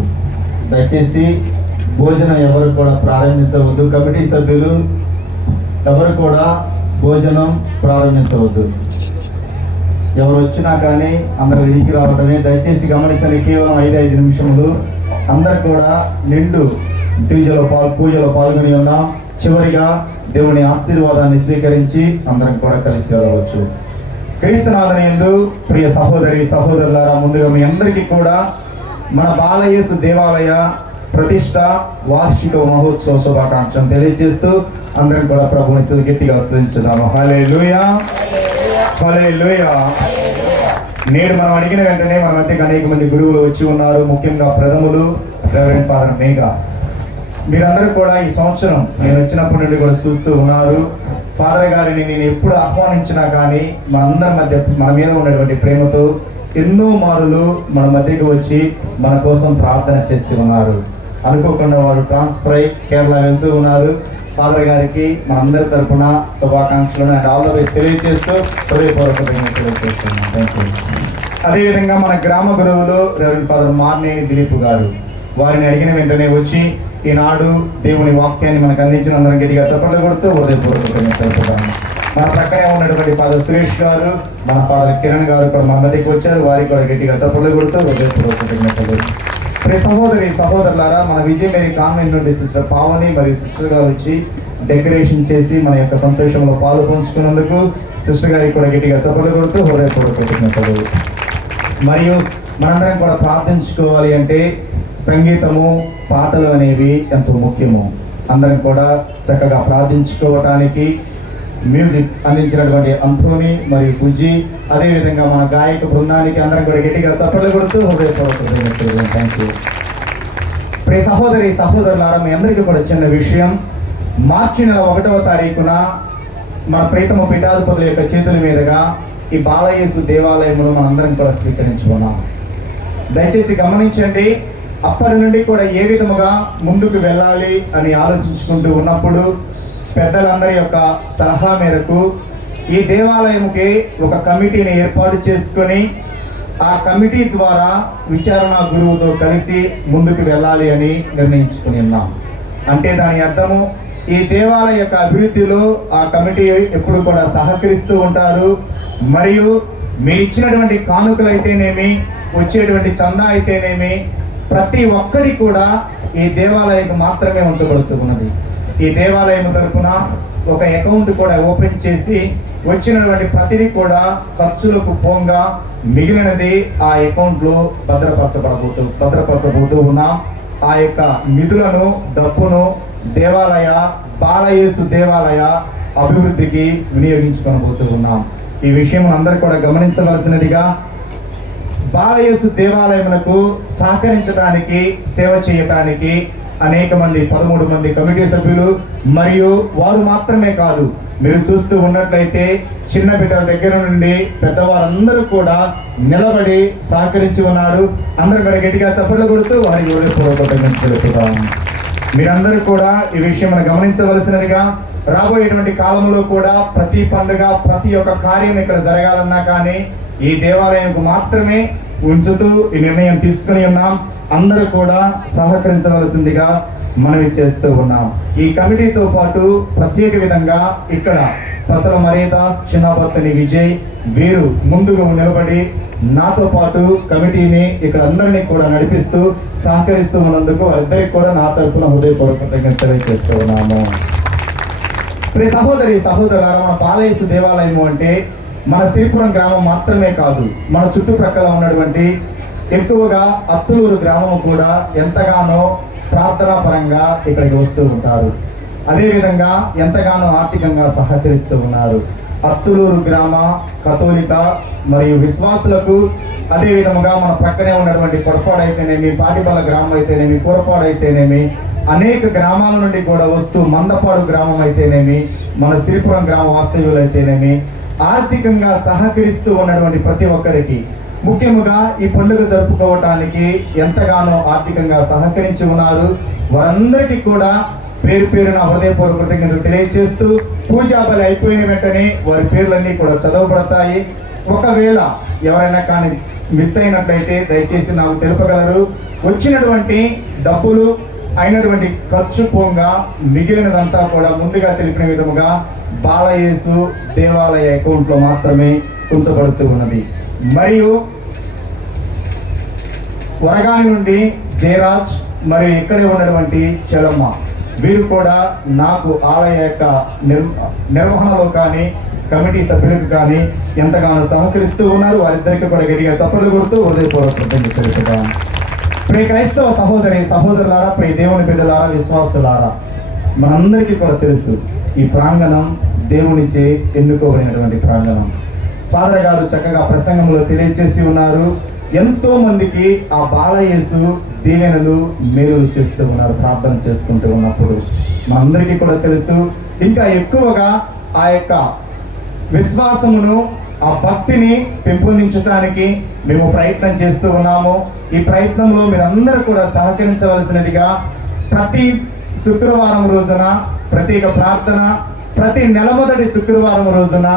దయచేసి భోజనం ఎవరు కూడా ప్రారంభించవద్దు. కమిటీ సభ్యులు ఎవరు కూడా భోజనం ప్రారంభించవద్దు. ఎవరు వచ్చినా కానీ అందరూ వెనక్కి రావడమే. దయచేసి గమనించండి, కేవలం 5 నిమిషములు అందరు కూడా నిండు పూజలో పాల్గొని ఉన్నాం. చివరిగా దేవుని ఆశీర్వాదాన్ని స్వీకరించి అందరం కూడా కలిసి వెళ్ళవచ్చు. క్రీస్తునాథుని యందు ప్రియ సహోదరి సహోదరులారా, ముందుగా మీ అందరికీ కూడా మన బాలయేసు దేవాలయ ప్రతిష్ట వార్షిక మహోత్సవ శుభాకాంక్షలు తెలియజేస్తూ అందరం కూడా ప్రభుని గట్టిగా స్తుతించుదాము. హల్లెలూయా, హల్లెలూయా. నేడు మనం అడిగిన వెంటనే మన మధ్యకి అనేక మంది గురువులు వచ్చి ఉన్నారు. ముఖ్యంగా ప్రథములు రెవరెండ్ ఫాదర్ మేఘా. మీరందరూ కూడా ఈ సంవత్సరం నేను వచ్చినప్పటి నుండి కూడా చూస్తూ ఉన్నారు. ఫాదర్ గారిని నేను ఎప్పుడు ఆహ్వానించినా కానీ మనందరి మధ్య మన మీద ఉన్నటువంటి ప్రేమతో ఎన్నో మారులు మన మధ్యకి వచ్చి మన కోసం ప్రార్థన చేసి ఉన్నారు. అనుకోకుండా వారు ట్రాన్స్ఫర్ అయి కేరళ వెళ్తూ ఉన్నారు. ఫాదర్ గారికి మనందరి తరఫున శుభాకాంక్షలను అండ్ ఆల్ ద బెస్ట్ తెలియజేస్తూ హృదయపూర్వకంగా తెలియజేస్తున్నాం. Thank you. అదేవిధంగా మన గ్రామ గురువులు రెవరెండ్ ఫాదర్ మార్నేని దిలీప్ గారు, వారిని అడిగిన వెంటనే వచ్చి ఈనాడు దేవుని వాక్యాన్ని మనకు అందించిన అందరం గట్టిగా చప్పట్లు కొడుతూ హృదయపూర్వకంగా తెలుపుతాము. మన ప్రక్కనే ఉన్నటువంటి ఫాదర్ సురేష్ గారు, మన ఫాదర్ కిరణ్ గారు కూడా మన మధ్యకి వచ్చారు. వారికి కూడా గట్టిగా చప్పట్లు కొడుతూ హృదయపూర్వకంగా. ప్రియ సహోదరి సహోదరులారా, మన విజయమేరీ కాన్వెంట్ నుండి సిస్టర్ పావని మరియు సిస్టర్ గారు వచ్చి డెకరేషన్ చేసి మన యొక్క సంతోషంలో పాలు పంచుకున్నందుకు సిస్టర్ గారికి కూడా గట్టిగా చప్పట్లు కొడుతూ హృదయపూర్వకంగా. మరియు మనందరం కూడా ప్రార్థించుకోవాలి అంటే సంగీతము పాటలు అనేవి ఎంతో ముఖ్యము. అందరం కూడా చక్కగా ప్రార్థించుకోవటానికి మ్యూజిక్ అందించినటువంటి అంతోని మరియు పూజీ, అదేవిధంగా మన గాయక బృందానికి అందరం కూడా గట్టిగా చప్పట్లు కొడుతూ హృదయపూర్వకంగా థ్యాంక్ యూ. ప్రియ సహోదరి సహోదరులారా, మీ అందరికీ కూడా చిన్న విషయం. మార్చి నెల 1వ తారీఖున మన ప్రీతమ పీఠాధిపతుల యొక్క చేతుల మీదుగా ఈ బాలయేసు దేవాలయమును మనందరం కూడా స్వీకరించుకున్నాం. దయచేసి గమనించండి, అప్పటి నుండి కూడా ఏ విధముగా ముందుకు వెళ్ళాలి అని ఆలోచించుకుంటూ ఉన్నప్పుడు పెద్దలందరి యొక్క సలహా మేరకు ఈ దేవాలయంకి ఒక కమిటీని ఏర్పాటు చేసుకొని ఆ కమిటీ ద్వారా విచారణ గురువుతో కలిసి ముందుకు వెళ్ళాలి అని నిర్ణయించుకుని ఉన్నాం. అంటే దాని అర్థము, ఈ దేవాలయ యొక్క అభివృద్ధిలో ఆ కమిటీ ఎప్పుడు కూడా సహకరిస్తూ ఉంటారు. మరియు మీరు ఇచ్చినటువంటి కానుకలు అయితేనేమి, వచ్చేటువంటి చందా అయితేనేమి, ప్రతి ఒక్కరి కూడా ఈ దేవాలయం మాత్రమే ఉంచబడుతున్నది. ఈ దేవాలయం తరఫున ఒక అకౌంట్ కూడా ఓపెన్ చేసి వచ్చినటువంటి ప్రతిదీ కూడా ఖర్చులకు పోగా మిగిలినది ఆ అకౌంట్లో భద్రపరచబోతూ ఉన్నాం. ఆ యొక్క నిధులను, డబ్బును బాలయేసు దేవాలయ అభివృద్ధికి వినియోగించుకొనబోతూ ఉన్నాం. ఈ విషయం అందరూ కూడా గమనించవలసినదిగా, బాలయేసు దేవాలయములకు సహకరించడానికి, సేవ చేయటానికి అనేక మంది 13 మంది కమిటీ సభ్యులు, మరియు వారు మాత్రమే కాదు, మీరు చూస్తూ ఉన్నట్లయితే చిన్న బిడ్డల దగ్గర నుండి పెద్దవారందరూ కూడా నిలబడి సహకరించి ఉన్నారు. అందరూ కూడా గట్టిగా చప్పట్లు కొడుతూ వారికి హృదయపూర్వకంగా తెలుపుతాము. మీరందరూ కూడా ఈ విషయం మనం గమనించవలసినదిగా, రాబోయేటువంటి కాలంలో కూడా ప్రతి పండుగ, ప్రతి ఒక్క కార్యం ఇక్కడ జరగాలన్నా కానీ ఈ దేవాలయంకు మాత్రమే ఉంచుతూ ఈ నిర్ణయం తీసుకుని ఉన్నాం. అందరూ కూడా సహకరించవలసిందిగా మనవి చేస్తూ ఉన్నాం. ఈ కమిటీతో పాటు ప్రత్యేక విధంగా ఇక్కడ పసల మరేత, చిన్నపత్తని విజయ్ వీరు ముందుగా నిలబడి నాతో పాటు కమిటీని ఇక్కడ అందరినీ కూడా నడిపిస్తూ సహకరిస్తూ ఉన్నందుకు వారిద్దరికి కూడా నా తరఫున హృదయపూర్వకంగా తెలియజేస్తూ ఉన్నాము. ప్రియ సహోదరి సహోదరులారా, మన బాలయేసు దేవాలయము అంటే మన శ్రీపురం గ్రామం మాత్రమే కాదు, మన చుట్టుప్రక్కల ఉన్నటువంటి ఎక్కువగా అత్తులూరు గ్రామం కూడా ఎంతగానో ప్రార్థనా పరంగా ఇక్కడికి వస్తూ ఉంటారు. అదేవిధంగా ఎంతగానో ఆర్థికంగా సహకరిస్తూ ఉన్నారు. అత్తులూరు గ్రామ కథోలిక మరియు విశ్వాసులకు, అదేవిధంగా మన ప్రక్కనే ఉన్నటువంటి పొరపాడు అయితేనేమి, పాటిపల్ల గ్రామం అయితేనేమి, కూరపాడు అయితేనేమి, అనేక గ్రామాల నుండి కూడా వస్తూ మందపాడు గ్రామం అయితేనేమి, మన శ్రీపురం గ్రామ వాస్తవ్యులు అయితేనేమి ఆర్థికంగా సహకరిస్తూ ఉన్నటువంటి ప్రతి ఒక్కరికి, ముఖ్యంగా ఈ పండుగ జరుపుకోవటానికి ఎంతగానో ఆర్థికంగా సహకరించి ఉన్నారు. వారందరికీ కూడా పేరు పేరున హృదయపూర్వక కృతజ్ఞతలు తెలియజేస్తూ, పూజా బలి అయిపోయిన వెంటనే వారి పేర్లన్నీ కూడా చదవబడతాయి. ఒకవేళ ఎవరైనా కానీ మిస్ అయినట్లయితే దయచేసి నాకు తెలుపగలరు. వచ్చినటువంటి డబ్బులు అయినటువంటి ఖర్చు పోగా మిగిలినదంతా కూడా ముందుగా తెలిపిన విధముగా బాలయేసు దేవాలయ అకౌంట్లో మాత్రమే ఉంచబడుతూ ఉన్నది. మరియు వరగాని నుండి జయరాజ్ మరియు ఇక్కడే ఉన్నటువంటి చలమ్మ వీరు కూడా నాకు ఆలయ యొక్క నిర్వహణలో కానీ కమిటీ సభ్యులకు కానీ ఎంతగానో సహకరిస్తూ ఉన్నారు. వారిద్దరికి కూడా గట్టిగా చప్పట్లు కొడుతూ హృదయపూర్వక కృతజ్ఞతలు తెలుపుతాం. ప్రియ క్రైస్తవ సహోదరి సహోదరులారా, ప్రియ దేవుని బిడ్డలారా, విశ్వాసులారా, మనందరికీ కూడా తెలుసు ఈ ప్రాంగణం దేవునిచే ఎన్నుకోబడినటువంటి ప్రాంగణం. ఫాదర్ గారు చక్కగా ప్రసంగంలో తెలియచేసి ఉన్నారు. ఎంతో మందికి ఆ బాలయేసు దీవెనలు మేలులు చేస్తూ ఉన్నారు ప్రార్థన చేసుకుంటూ ఉన్నప్పుడు. మనందరికీ కూడా తెలుసు ఇంకా ఎక్కువగా ఆ యొక్క విశ్వాసమును, ఆ భక్తిని పెంపొందించడానికి మేము ప్రయత్నం చేస్తూ ఉన్నాము. ఈ ప్రయత్నంలో మీరందరూ కూడా సహకరించవలసినదిగా ప్రతి శుక్రవారం రోజున ప్రత్యేక ప్రార్థన, ప్రతి నెల మొదటి శుక్రవారం రోజున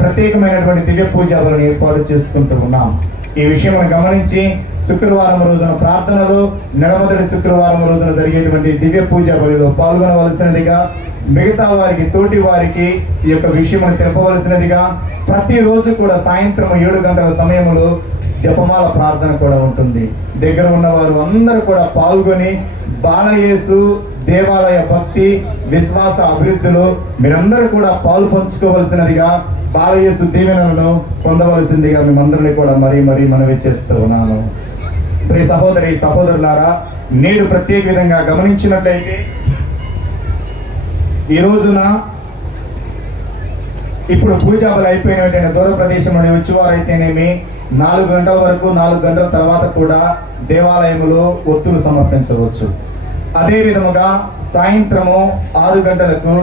ప్రత్యేకమైనటువంటి దివ్య పూజా బలులను ఏర్పాటు చేసుకుంటూ ఉన్నాం. ఈ విషయం గమనించి శుక్రవారం రోజున ప్రార్థనలో, నెల మొదటి శుక్రవారం రోజున జరిగేటువంటి దివ్య పూజా బలిలో పాల్గొనవలసినదిగా, మిగతా వారికి తోటి వారికి ఈ యొక్క విషయం తెలపవలసినదిగా, ప్రతిరోజు కూడా సాయంత్రం 7 గంటల సమయంలో జపమాల ప్రార్థన కూడా ఉంటుంది. దగ్గర ఉన్నవారు అందరూ కూడా పాల్గొని బాలయేసు దేవాలయ భక్తి విశ్వాస అభివృద్ధిలో మీరందరూ కూడా పాలు పంచుకోవలసినదిగా, బాలయేసు దీవెనలను పొందవలసిందిగా మేమందరినీ కూడా మరీ మనవి చేస్తూ ఉన్నాను. ప్రియ సహోదరి సహోదరులారా, నేడు ప్రత్యేక విధంగా గమనించినట్లయితే ఈ రోజున ఇప్పుడు పూజాబలు అయిపోయినటువంటి దూర ప్రదేశం నుండి వచ్చేవారైతేనేమి 4 గంటల వరకు, 4 గంటల తర్వాత కూడా దేవాలయంలో ఒత్తులు సమర్పించవచ్చు. అదే విధముగా సాయంత్రము 6 గంటలకు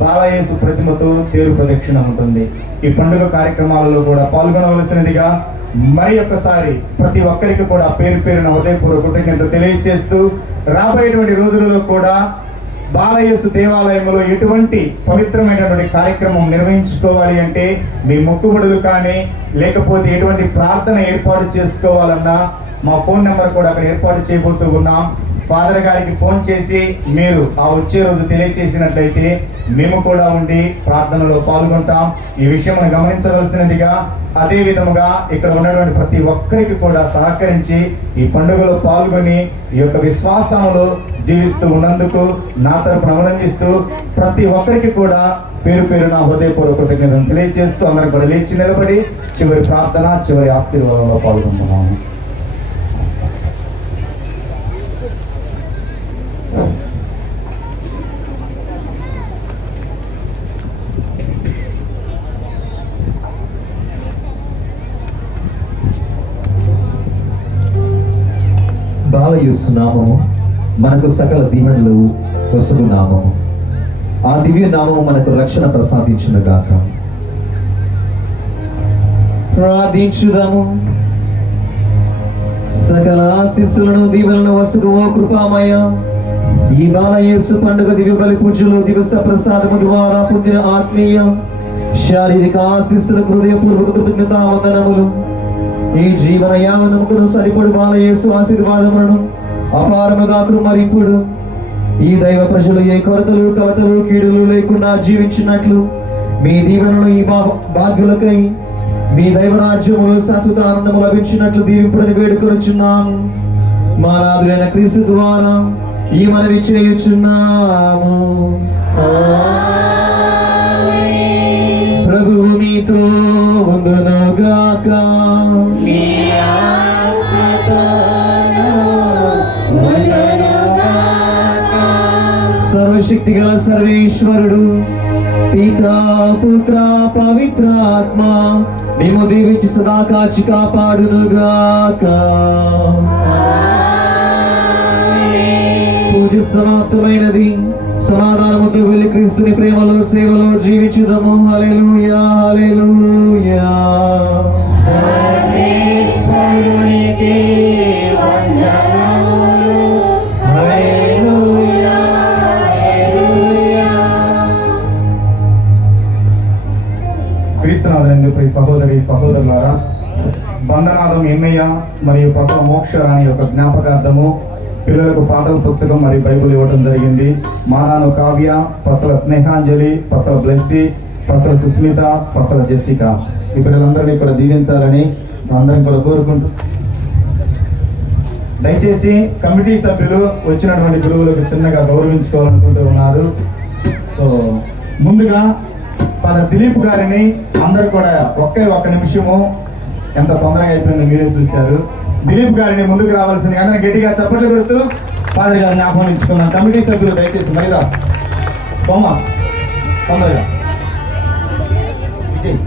బాలయేసు ప్రతిమతో తేరు ప్రదక్షిణ ఉంటుంది. ఈ పండుగ కార్యక్రమాలలో కూడా పాల్గొనవలసినదిగా మరి ఒక్కసారి ప్రతి ఒక్కరికి కూడా పేరు పేరున హృదయపూర్వక కృతజ్ఞత తెలియజేస్తూ, రాబోయేటువంటి రోజులలో కూడా బాలయేసు దేవాలయంలో ఎటువంటి పవిత్రమైనటువంటి కార్యక్రమం నిర్వహించుకోవాలి అంటే మీ మొక్కుబడులు కానీ లేకపోతే ఎటువంటి ప్రార్థన ఏర్పాటు చేసుకోవాలన్నా మా ఫోన్ నెంబర్ కూడా అక్కడ ఏర్పాటు చేయబోతూ ఉన్నాం. ఫాదర్ గారికి ఫోన్ చేసి మీరు ఆ వచ్చే రోజు తెలియచేసినట్లయితే మేము కూడా ఉండి ప్రార్థనలో పాల్గొంటాం. ఈ విషయం మనం గమనించవలసినదిగా, అదే విధముగా ఇక్కడ ఉన్నటువంటి ప్రతి ఒక్కరికి కూడా సహకరించి ఈ పండుగలో పాల్గొని ఈ యొక్క విశ్వాసంలో జీవిస్తూ ఉన్నందుకు నా తరపున అభినందిస్తూ ప్రతి ఒక్కరికి కూడా పేరు పేరున హృదయపూర్వక కృతజ్ఞతలు తెలియజేస్తూ అందరం కూడా లేచి నిలబడి చివరి ప్రార్థన, చివరి ఆశీర్వాదంలో పాల్గొంటున్నాము. బాలయేసు నామము మనకు సకల దీవెనలు వసుగు నామము. ఆ దివ్య నామము మనకు రక్షణ ప్రసాదించును గాక. ప్రార్థించుదాము. సకల ఆశీస్సులను దీవెనలను వసుగు ఓ కృపామయ, ఈ బాలయేసు పండుగ దివ్య బలి పూజలు దివస ప్రసాదము ద్వారా పొందిన ఆత్మీయ శారీరక ఆశీస్సులకు హృదయపూర్వక కృతజ్ఞతావందనములు. ఈ జీవన యావనముకు సరిపడు బాలయేసు ఆశీర్వాదములను అపారముగా కృమరింపుడు. ఈ దైవ ప్రజలు ఏ కొరతలు, కలతలు, కీడులు లేకుండా జీవించినట్లు మీ దీవెనలు ఈ భాగ్యులకై మీ దైవరాజ్యములు శాశ్వత ఆనందము లభించినట్లు దీవింపుడని వేడుకొనుచున్నాము. మా నాథుడైన క్రీస్తు ద్వారా ఈ మనవి చేయుచున్నాము. ప్రభువు మీతో ఉండునుగాక. సర్వశక్తి గల సర్వేశ్వరుడు పితా, పుత్ర, పవిత్రాత్మ మేము దీవించి సదా కాచి కాపాడునుగాక. పూజ సమాప్తమైనది. సమాధానముతో వెళ్ళి క్రీస్తుని ప్రేమలో సేవలో జీవించుదాము. హల్లెలూయా, హల్లెలూయా. క్రీస్తునాథుని యందు ప్రియ సహోదరి సహోదరులారా, బంధనాదం ఎన్నయ్య మరియు పసల మోక్షరాని యొక్క జ్ఞాపకార్థము పిల్లలకు పాటల పుస్తకం మరియు బైబిల్ ఇవ్వడం జరిగింది. మానాను కావ్య, పసల స్నేహాంజలి, పసల బ్లెస్సీ, పసల సుస్మిత, పసల జెసిక ఈ పిల్లలందరినీ కూడా దీవించాలని అందరం కూడా కోరుకుంటూ, దయచేసి కమిటీ సభ్యులు వచ్చినటువంటి గురువులకు చిన్నగా గౌరవించుకోవాలనుకుంటూ ఉన్నారు. సో ముందుగా దిలీప్ గారిని అందరు కూడా ఒక్క నిమిషము, ఎంత తొందరగా అయిపోయిందో మీరే చూశారు. దిలీప్ గారిని ముందుకు రావాల్సింది కానీ గట్టిగా చప్పట్లు కొడుతూ ఫాదర్ గారిని ఆహ్వానించుకున్నాం. కమిటీ సభ్యులు దయచేసి మైదాస్, థోమస్ తొందరగా విజయ్.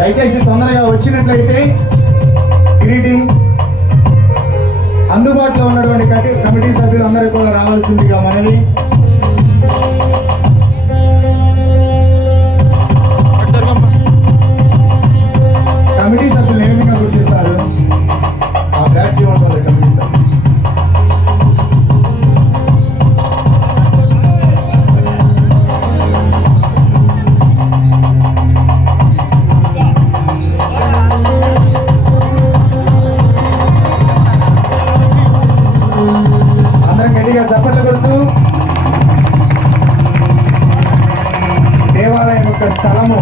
దయచేసి తొందరగా వచ్చినట్లయితే గ్రీటింగ్ అందుబాటులో ఉన్నటువంటి కమిటీ సభ్యులు అందరూ కూడా రావాల్సిందిగా మనవి. కమిటీ సభ్యులు ఏ విధంగా గుర్తిస్తారు? ఆ బ్యాచ్ ఇవ్వాలి కమిటీ సభ్యులు. అందరం గట్టిగా చప్పట్లు కొడుతూ దేవాలయం యొక్క స్థలము,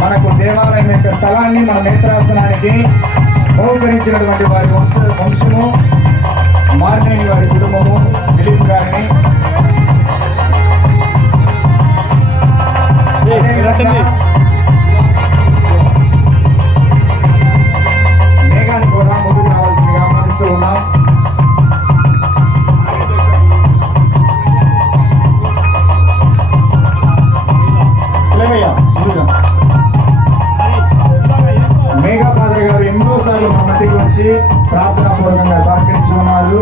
మనకు దేవాలయం యొక్క స్థలాన్ని మన నేత్రాసనానికి బహుకరించినటువంటి వారి వంశము, మార్నేని వారి కుటుంబము, దిలీప్ గారిని, మేఘాన్ని కూడా ముందుకు రావాల్సిందిగా ఆహ్వానిస్తూ ఉన్నాం. మేఘా ఫాదర్ గారు ఎన్నోసార్లు మన మధ్యకి వచ్చి ప్రార్థనాపూర్వకంగా సహకరించి ఉన్నారు.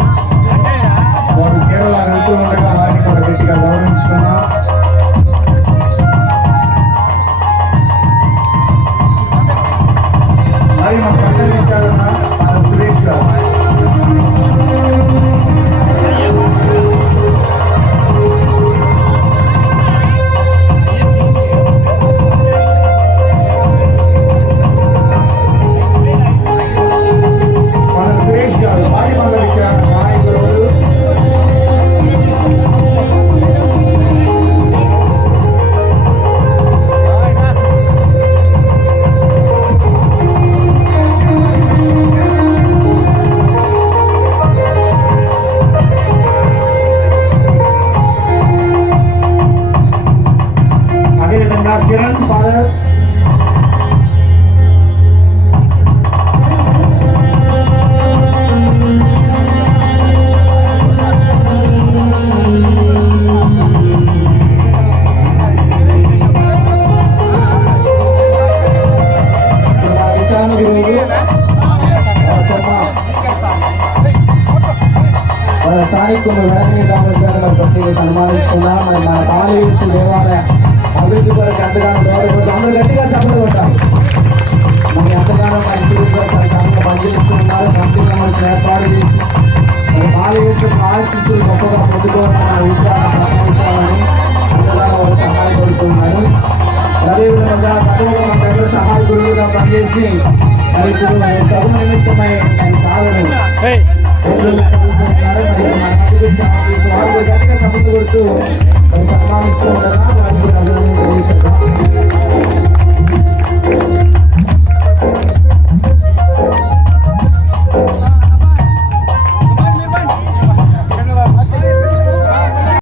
వారు కేరళ వెళ్తూ ఉండగా వారిని కూడా గట్టిగా గౌరవించుకున్నాం. మరి మన పక్కన ఇచ్చారన్న మన సురేష్ గారు, అదేవిధంగా కిరణ్ ఫాదర్, సాయికులు వేదనీ రామరాజు గారు మరి ప్రత్యేక సన్మానించుకున్నా. మరి మన బాలయేసు దేవాలయ అభివృద్ధి కొరకు ఎంతగానో దోహదపడుతూ అందరూ గట్టిగా చెప్పలు కొట్టాలి. మరి ఎంతగానో మన స్కూల్గా తన పనిచేస్తున్నారు. మంచి ఏర్పాటు చేసి మరి బాలయేసు ఆశీస్సులు గొప్పగా పొందుకోవాలని విషయాన్ని ప్రకటించాలని ఎంతగానో వారు సహాయపడుతున్నారు. అదేవిధంగా గతంలో మన దగ్గర సహాయకులుగా పనిచేసి మరి ఇప్పుడు చదువు నిమిత్తమై ఆయన సాధన గట్టిగా చప్పట్లు కొడుతూ సన్మానిస్తూ ఉండగా వారికి